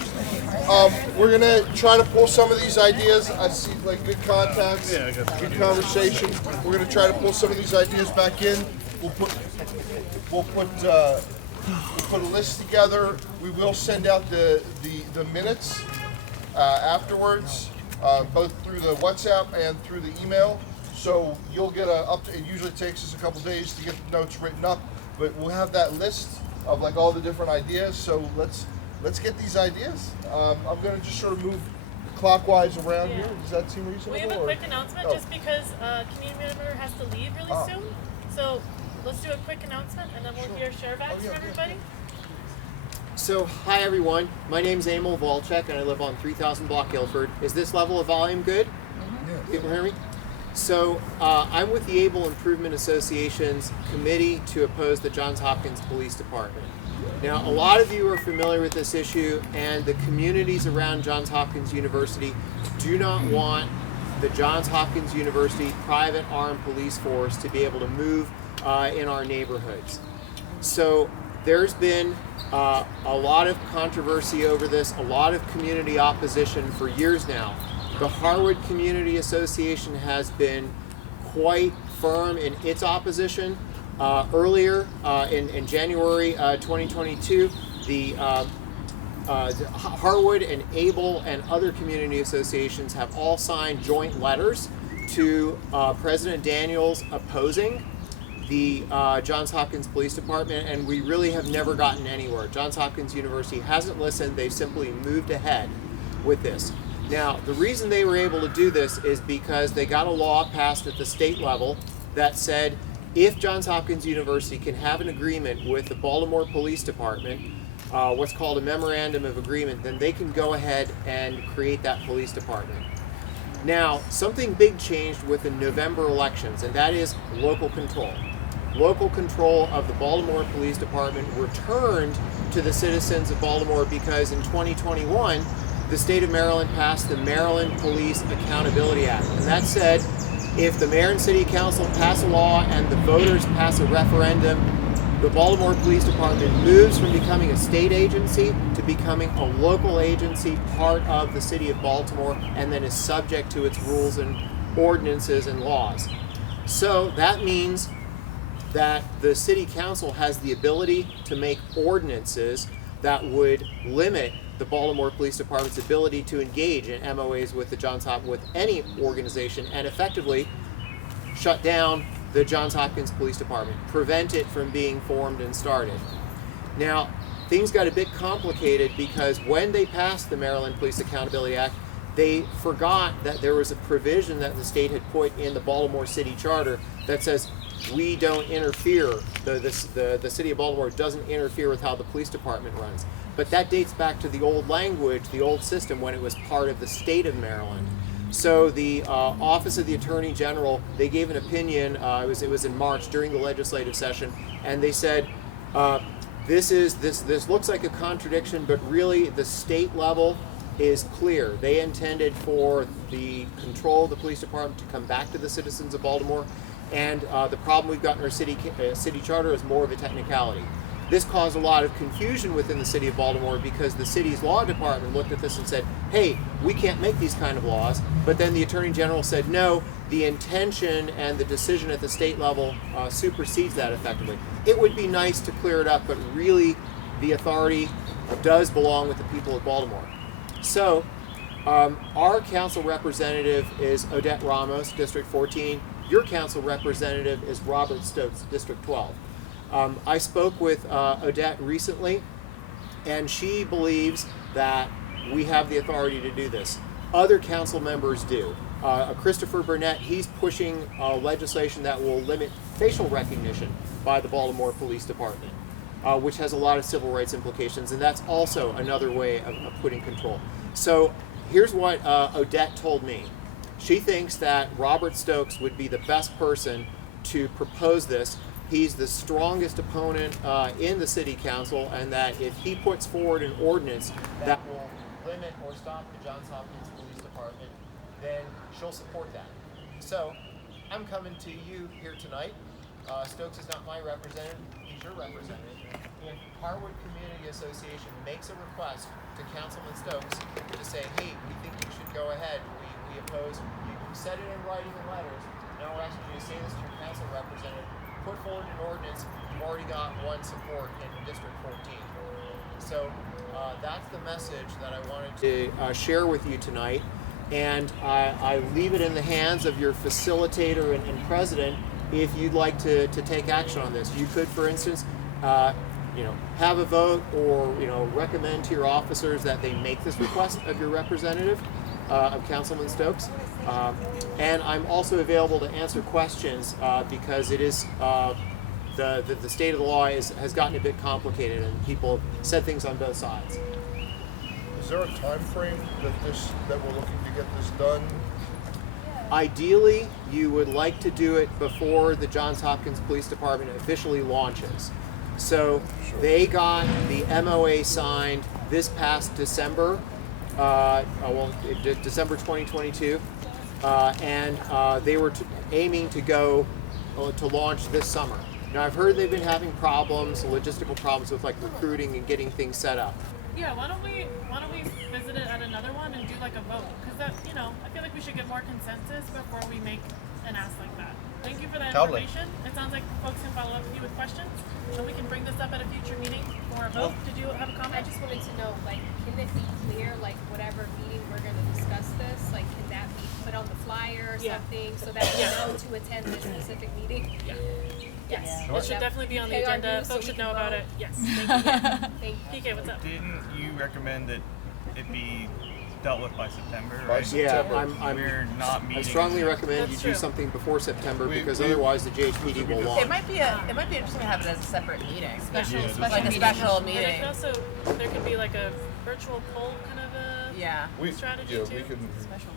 We're gonna try to pull some of these ideas. I see like good contacts, good conversation. We're gonna try to pull some of these ideas back in. We'll put a list together. We will send out the minutes afterwards, both through the WhatsApp and through the email. So you'll get it usually takes us a couple days to get the notes written up, but we'll have that list of like all the different ideas. So let's get these ideas. I'm going to just sort of move clockwise around here. Does that seem reasonable? We have a quick announcement just because a community member has to leave really soon. So let's do a quick announcement and then we'll hear share backs from everybody. So, hi everyone. My name's Emil Volchek and I live on 3000 Block Guilford. Is this level of volume good? People hear me? So, I'm with the Able Improvement Association's committee to oppose the Johns Hopkins Police Department. Now, a lot of you are familiar with this issue, and the communities around Johns Hopkins University do not want the Johns Hopkins University private armed police force to be able to move in our neighborhoods. So, there's been a lot of controversy over this, a lot of community opposition for years now. The Harwood Community Association has been quite firm in its opposition. Earlier in January 2022, the Harwood and Able and other community associations have all signed joint letters to President Daniels opposing the Johns Hopkins Police Department, and we really have never gotten anywhere. Johns Hopkins University hasn't listened, they've simply moved ahead with this. Now, the reason they were able to do this is because they got a law passed at the state level that said if Johns Hopkins University can have an agreement with the Baltimore Police Department, what's called a memorandum of agreement, then they can go ahead and create that police department. Now, something big changed with the November elections, and that is local control. Local control of the Baltimore Police Department returned to the citizens of Baltimore because in 2021, the state of Maryland passed the Maryland Police Accountability Act. And that said, if the mayor and city council pass a law and the voters pass a referendum, the Baltimore Police Department moves from becoming a state agency to becoming a local agency, part of the city of Baltimore, and then is subject to its rules and ordinances and laws. So that means that the city council has the ability to make ordinances that would limit the Baltimore Police Department's ability to engage in MOAs with the Johns Hopkins, with any organization, and effectively shut down the Johns Hopkins Police Department, prevent it from being formed and started. Now, things got a bit complicated because when they passed the Maryland Police Accountability Act, they forgot that there was a provision that the state had put in the Baltimore City Charter that says we don't interfere, the city of Baltimore doesn't interfere with how the police department runs. But that dates back to the old language, the old system when it was part of the state of Maryland. So the Office of the Attorney General, they gave an opinion, it was in March during the legislative session, and they said, this looks like a contradiction, but really the state level is clear. They intended for the control of the police department to come back to the citizens of Baltimore, and the problem we've got in our city charter is more of a technicality. This caused a lot of confusion within the city of Baltimore because the city's law department looked at this and said, hey, we can't make these kind of laws. But then the Attorney General said, no, the intention and the decision at the state level supersedes that effectively. It would be nice to clear it up, but really the authority does belong with the people of Baltimore. So our council representative is Odette Ramos, District 14. Your council representative is Robert Stokes, District 12. I spoke with Odette recently, and she believes that we have the authority to do this. Other council members do. Christopher Burnett, he's pushing legislation that will limit facial recognition by the Baltimore Police Department. which has a lot of civil rights implications, and that's also another way of putting control. So here's what Odette told me. She thinks that Robert Stokes would be the best person to propose this. He's the strongest opponent in the city council, and that if he puts forward an ordinance that will limit or stop the Johns Hopkins Police Department, then she'll support that. So I'm coming to you here tonight. Stokes is not my representative, he's your representative. If Harwood Community Association makes a request to Councilman Stokes to say, hey, we think you should go ahead, we oppose, you said it in writing in letters, now we're asking you to say this to your council representative, put forward an ordinance, you've already got one support in District 14. So that's the message that I wanted to share with you tonight. And I leave it in the hands of your facilitator and president if you'd like to take action on this. You could, for instance, have a vote or recommend to your officers that they make this request of your representative, of Councilman Stokes. And I'm also available to answer questions because it is the state of the law has gotten a bit complicated and people have said things on both sides. Is there a time frame that we're looking to get this done? Ideally, you would like to do it before the Johns Hopkins Police Department officially launches. So they got the MOA signed this past December, December 2022, and they were aiming to go to launch this summer. Now I've heard they've been having problems, logistical problems with like recruiting and getting things set up. Yeah, why don't we visit it at another one and do like a vote? Because that, I feel like we should get more consensus before we make an ask like that. Thank you for that information. It sounds like folks can follow up with you with questions, and we can bring this up at a future meeting for a vote. Did you have a comment? I just wanted to know, can it be clear, whatever meeting we're going to discuss this, can that be put on the flyer or something so that we know to attend this specific meeting? Yeah. Yes, Sure. it should definitely be on the agenda. Folks should know about it. Yes, thank you. Thank you. PK, what's up? Didn't you recommend that it be dealt with by September? By September. We're not meeting. I strongly recommend you do something before September because otherwise the JHPD will launch. It might be interesting to have it as a separate meeting, Special like a meeting. special And meeting. also, there could be like a virtual poll kind of a strategy too. We can.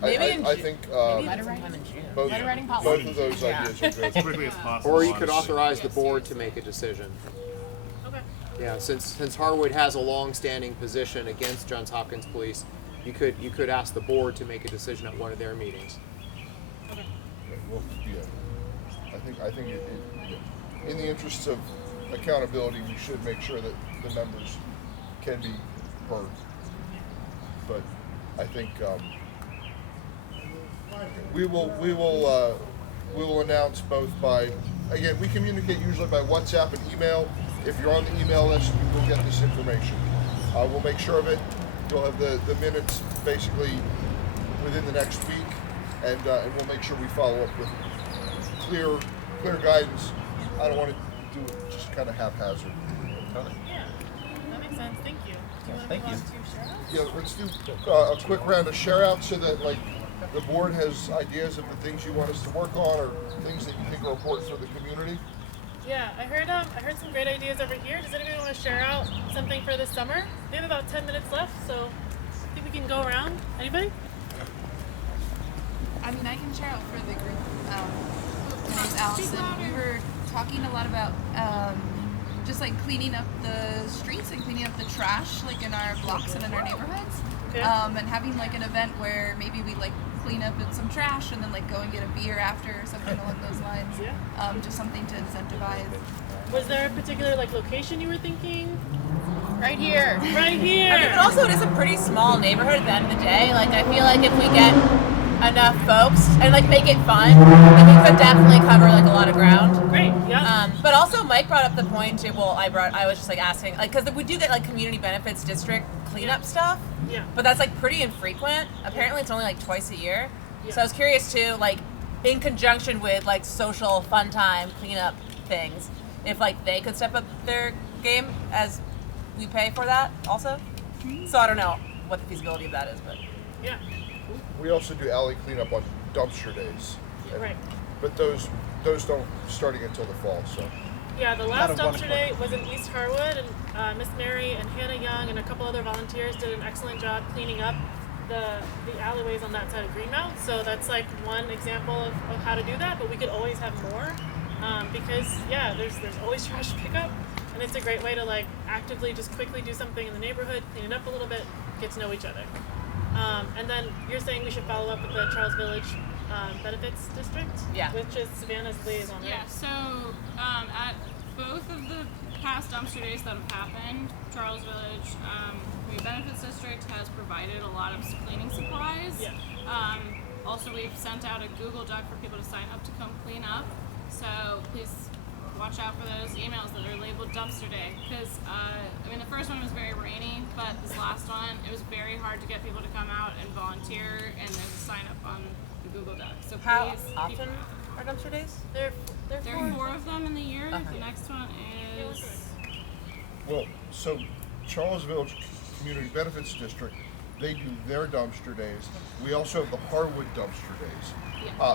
Maybe I think sometime in June. both of those ideas are good. As quickly as possible. Or you could authorize the board to make a decision. Okay. Yeah, since Harwood has a long-standing position against Johns Hopkins Police, you could ask the board to make a decision at one of their meetings. Okay. Well, yeah. I think in the interests of accountability, we should make sure that the members can be heard. But I think we will announce both by, again, we communicate usually by WhatsApp and email. If you're on the email list, you will get this information. We'll make sure of it. You'll have the minutes basically within the next week, and we'll make sure we follow up with clear guidance. I don't want to do it just kind of haphazard. Yeah, that makes sense. Thank you. Do you want to move on to share outs? Yeah, let's do a quick round of share outs so that the board has ideas of the things you want us to work on or things that you think are important for the community. Yeah, I heard some great ideas over here. Does anybody want to share out something for this summer? We have about 10 minutes left, so I think we can go around. Anybody? I mean, I can share out for the group. My name's Allison. We were talking a lot about just cleaning up the streets and cleaning up the trash in our blocks and in our neighborhoods. Okay. And having an event where maybe we clean up some trash and then go and get a beer after or something along those lines. Yeah. Just something to incentivize. Was there a particular location you were thinking? Right here. Right here. I mean, but also it is a pretty small neighborhood at the end of the day. I feel like if we get enough folks and make it fun, then we could definitely cover a lot of ground. Great. Yeah. But also Mike brought up the point too. Well, I was just asking because we do get community benefits district cleanup stuff. Yeah. But that's pretty infrequent. Apparently it's only twice a year. Yeah. So I was curious too, in conjunction with social fun time cleanup things, if they could step up their game as we pay for that also. So I don't know what the feasibility of that is, but yeah. We also do alley cleanup on dumpster days. Right. But those don't starting until the fall, so. Yeah, the Not last a one dumpster o'clock. day was in East Harwood, and Miss Mary and Hannah Young and a couple other volunteers did an excellent job cleaning up the alleyways on that side of Greenmount. So that's like one example of how to do that, but we could always have more because yeah, there's always trash to pick up, and it's a great way to like actively just quickly do something in the neighborhood, clean it up a little bit, get to know each other. And then you're saying we should follow up with the Charles Village Benefits District, which is Savannah's liaison, right? Yeah, so at both of the past dumpster days that have happened, Charles Village Community Benefits District has provided a lot of cleaning supplies. Yeah. Also, we've sent out a Google Doc for people to sign up to come clean up. So please watch out for those emails that are labeled dumpster day. Because, the first one was very rainy, but this last one, it was very hard to get people to come out and volunteer and then sign up on the Google Doc. So please How keep often are dumpster days? There are 4 of them in the year. The next one is... Well, so Charles Village Community Benefits District, they do their dumpster days. We also have the Harwood dumpster days.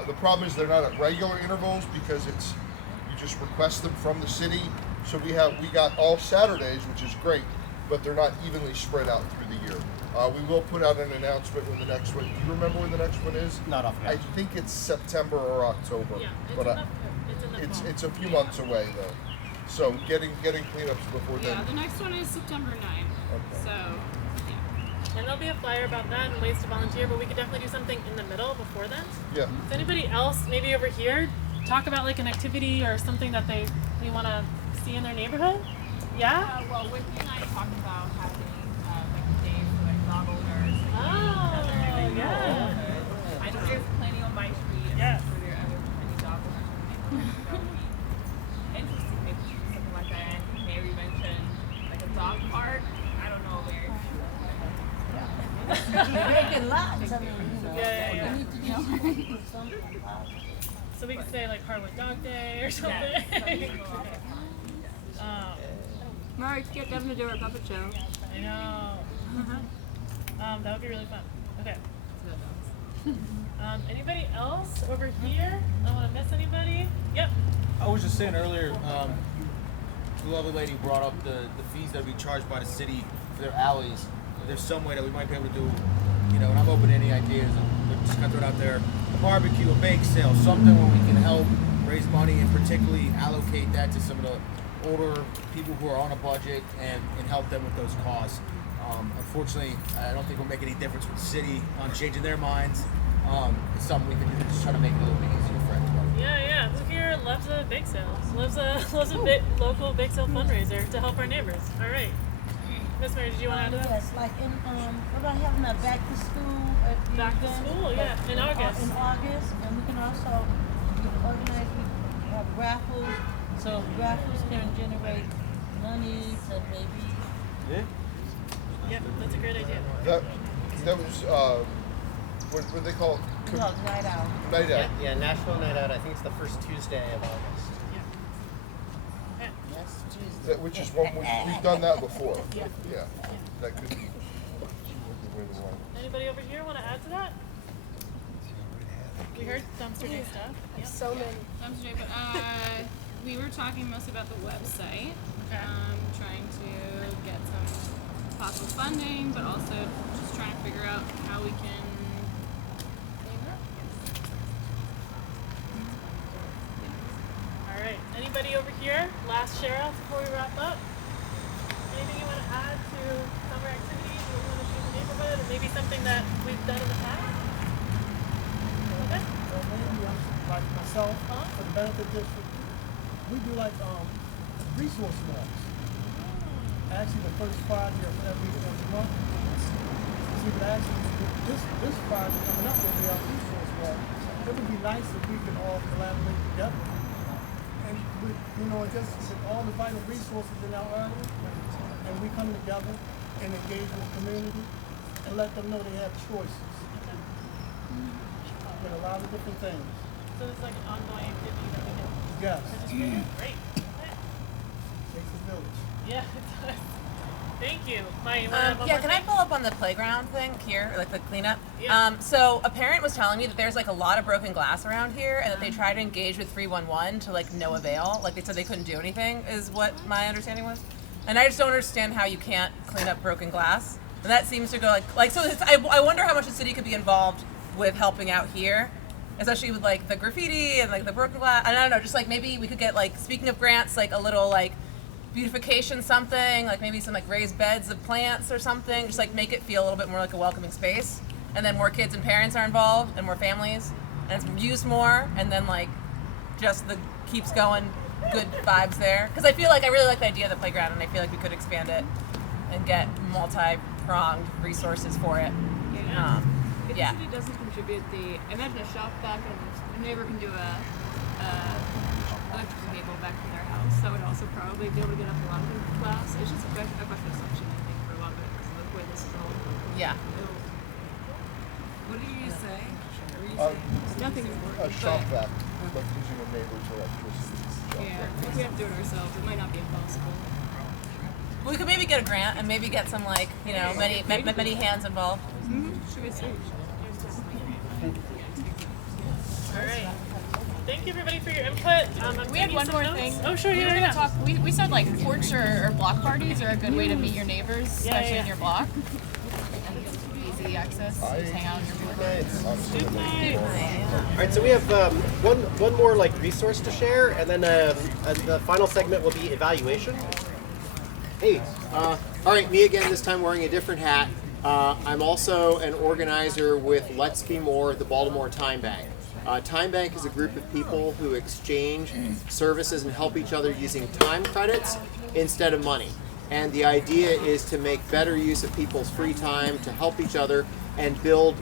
The problem is they're not at regular intervals because you just request them from the city. So we got all Saturdays, which is great, but they're not evenly spread out through the year. We will put out an announcement when the next one. Do you remember when the next one is? Not offhand. I think it's September or October. Yeah, but it's a few months away though. So getting cleanups before then. Yeah, the next one is September 9th. Okay. So, yeah. And there'll be a flyer about that and ways to volunteer, but we could definitely do something in the middle before then. Yeah. Does anybody else, maybe over here, talk about like an activity or something that they want to see in their neighborhood? Yeah? Well, Whitney and I talked about having like a day for like dog owners. Oh, yeah. I know there's plenty on my street. Yes. So there are many dog owners in the neighborhood. That would be interesting maybe to do something like that. And Mary mentioned like a dog park. I don't know where. Making lots. I mean, you know, Yeah. we need to do something about it. So we could say like Harwood Dog Day or something. Mark, get them to do a puppet show. I know. That would be really fun. Okay. Anybody else over here? I don't want to miss anybody. Yep. I was just saying earlier, the lovely lady brought up the fees that we charged by the city for their alleys. If there's some way that we might be able to do, and I'm open to any ideas. I'm just gonna throw it out there: a barbecue, a bake sale, something where we can help raise money and particularly allocate that to some of the older people who are on a budget and help them with those costs. Unfortunately, I don't think we'll make any difference with the city on changing their minds. It's something we can do to just try to make it a little bit easier for everybody. Yeah. Who here loves a bake sale? Loves a local bake sale fundraiser to help our neighbors. All right. Miss Mary, did you want to add to that? Yes, like what about having a back to school event? Back to school, yeah, in August. In August, and we can also organize, we have raffles, so raffles can generate money to maybe. Yeah, that's a great idea. That was what they call it? No, night out. Night out. Yeah, National Night Out. I think it's the first Tuesday of August. Yes, Tuesday. Which is one we've done that before. Yeah. That could be. Anybody over here want to add to that? We heard dumpster day stuff. Yeah. So many. Dumpster day, but we were talking mostly about the website. Trying to get some possible funding, but also just trying to figure out how we can clean it up. All right. Anybody over here? Last share out before we wrap up. Anything you want to add to summer activities or we want to do in the neighborhood, or maybe something that we've done in the past? Okay. So maybe like myself, for the benefit district, we do like resource walks. Actually, the first Friday of every month. So we could actually this Friday coming up will be our resource walk. It would be nice if we could all collaborate together. And just with all the vital resources in our area, and we come together and engage with the community and let them know they have choices. With a lot of different things. So it's like an ongoing activity that we can Yes. participate in? Great. Okay. Takes a village. Yeah, it does. Thank you. Maya, Yeah, can I follow up on the playground thing here, like the cleanup? Yeah. So a parent was telling me that there's like a lot of broken glass around here, and that they tried to engage with 311 to like no avail. Like they said they couldn't do anything, is what my understanding was. And I just don't understand how you can't clean up broken glass. And that seems to go like so. I wonder how much the city could be involved with helping out here, especially with like the graffiti and like the broken glass. I don't know, just like maybe we could get like, speaking of grants, like a little like beautification something, like maybe some like raised beds of plants or something, just like make it feel a little bit more like a welcoming space, and then more kids and parents are involved and more families, and it's used more, and then like just the keeps going good vibes there, because I feel like I really like the idea of the playground, and I feel like we could expand it and get multi-pronged resources for it. If the city doesn't contribute imagine a shop back and a neighbor can do a electrical cable back from their house. That would also probably be able to get up a lot of the glass. It's just a question of assumption, I think, for a lot of it because of the way this is all. Yeah. What did you say? Nothing important. A shop vac, like using a neighbor's electricity. Yeah, if we have to do it ourselves, it might not be impossible. We could maybe get a grant and maybe get some like, you know, many hands involved. Should we see? All right. Thank you everybody for your input. We had one more thing. Oh, sure. We were Yeah. gonna talk. We said like porch or block parties are a good way to meet your neighbors, especially in your block. And easy access. Just hang out in your neighborhood. All right, so we have one more like resource to share, and then the final segment will be evaluation. Hey, all right, me again, this time wearing a different hat. I'm also an organizer with Let's Be More, the Baltimore Time Bank. Time Bank is a group of people who exchange services and help each other using time credits instead of money. And the idea is to make better use of people's free time, to help each other, and build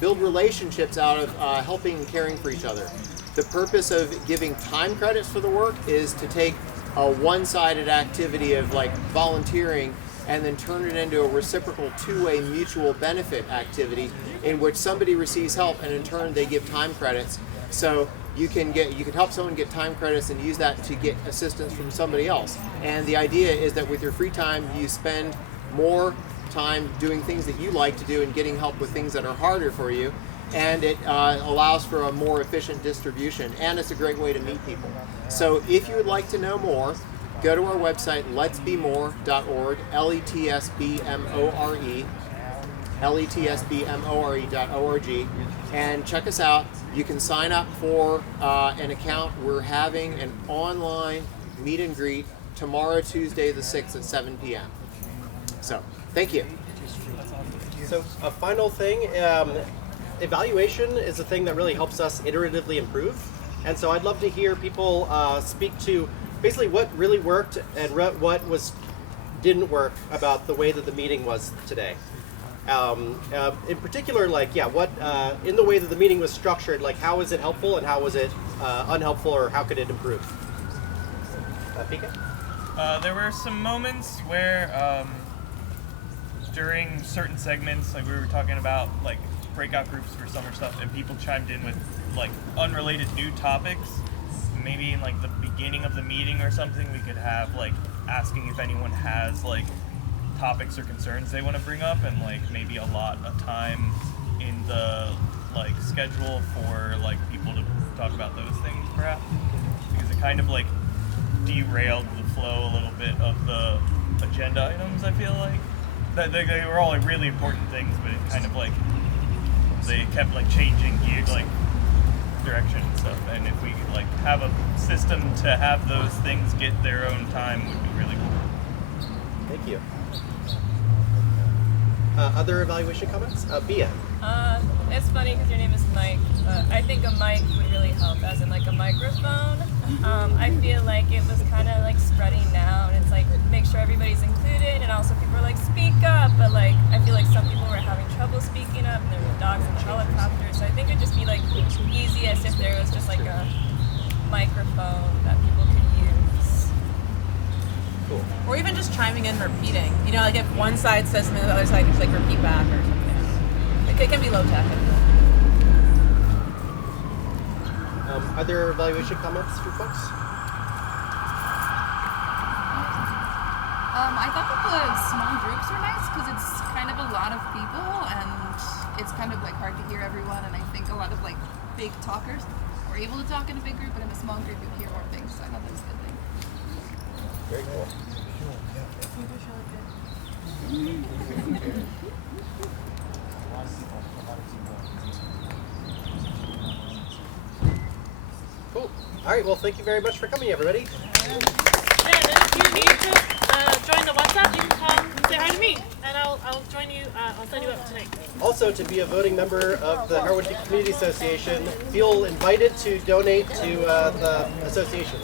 relationships out of helping and caring for each other. The purpose of giving time credits for the work is to take a one-sided activity of like volunteering and then turn it into a reciprocal two-way mutual benefit activity in which somebody receives help and in turn they give time credits. So you can help someone get time credits and use that to get assistance from somebody else. And the idea is that with your free time you spend more time doing things that you like to do and getting help with things that are harder for you, and it allows for a more efficient distribution, and it's a great way to meet people. So if you would like to know more, go to our website, letsbemore.org, letsbmore.org, and check us out. You can sign up for an account. We're having an online meet and greet tomorrow, Tuesday the 6th at 7 p.m. So, thank you. So a final thing, evaluation is a thing that really helps us iteratively improve. And so I'd love to hear people speak to basically what really worked and what didn't work about the way that the meeting was today. In particular, like, what in the way that the meeting was structured, like how was it helpful and how was it unhelpful, or how could it improve? Pika? There were some moments where during certain segments, like we were talking about like breakout groups for summer stuff, and people chimed in with like unrelated new topics. Maybe in like the beginning of the meeting or something, we could have like asking if anyone has like topics or concerns they want to bring up, and like maybe allot a time in the like schedule for like people to talk about those things perhaps, because it kind of like derailed the flow a little bit of the agenda items. I feel like that they were all like really important things, but it kind of like they kept like changing gear, like direction and stuff. And if we could like have a system to have those things get their own time, would be really cool. Thank you. Other evaluation comments? Bia. It's funny because your name is Mike. I think a mic would really help, as in like a microphone. I feel like it was kind of like spreading out. It's like make sure everybody's included, and also people are like speak up, but like I feel like some people were having trouble speaking up, and there were dogs and helicopters. So I think it'd just be like easiest if there was just like a microphone that people could use. Cool. Or even just chiming in, repeating. You know, like if one side says something, the other side just like repeat back or something. It can be low tech. Are there evaluation comments for folks? I thought that the small groups were nice because it's kind of a lot of people and it's kind of like hard to hear everyone. And I think a lot of like big talkers were able to talk in a big group, but in a small group you hear more things. So I thought that was a good thing. Very cool. Cool. All right. Well, thank you very much for coming, everybody. Yeah, and then if you need to join the WhatsApp, you can come say hi to me, and I'll join you. I'll send you up tonight. Also, to be a voting member of the Harwood Community Association, feel invited to donate to the association.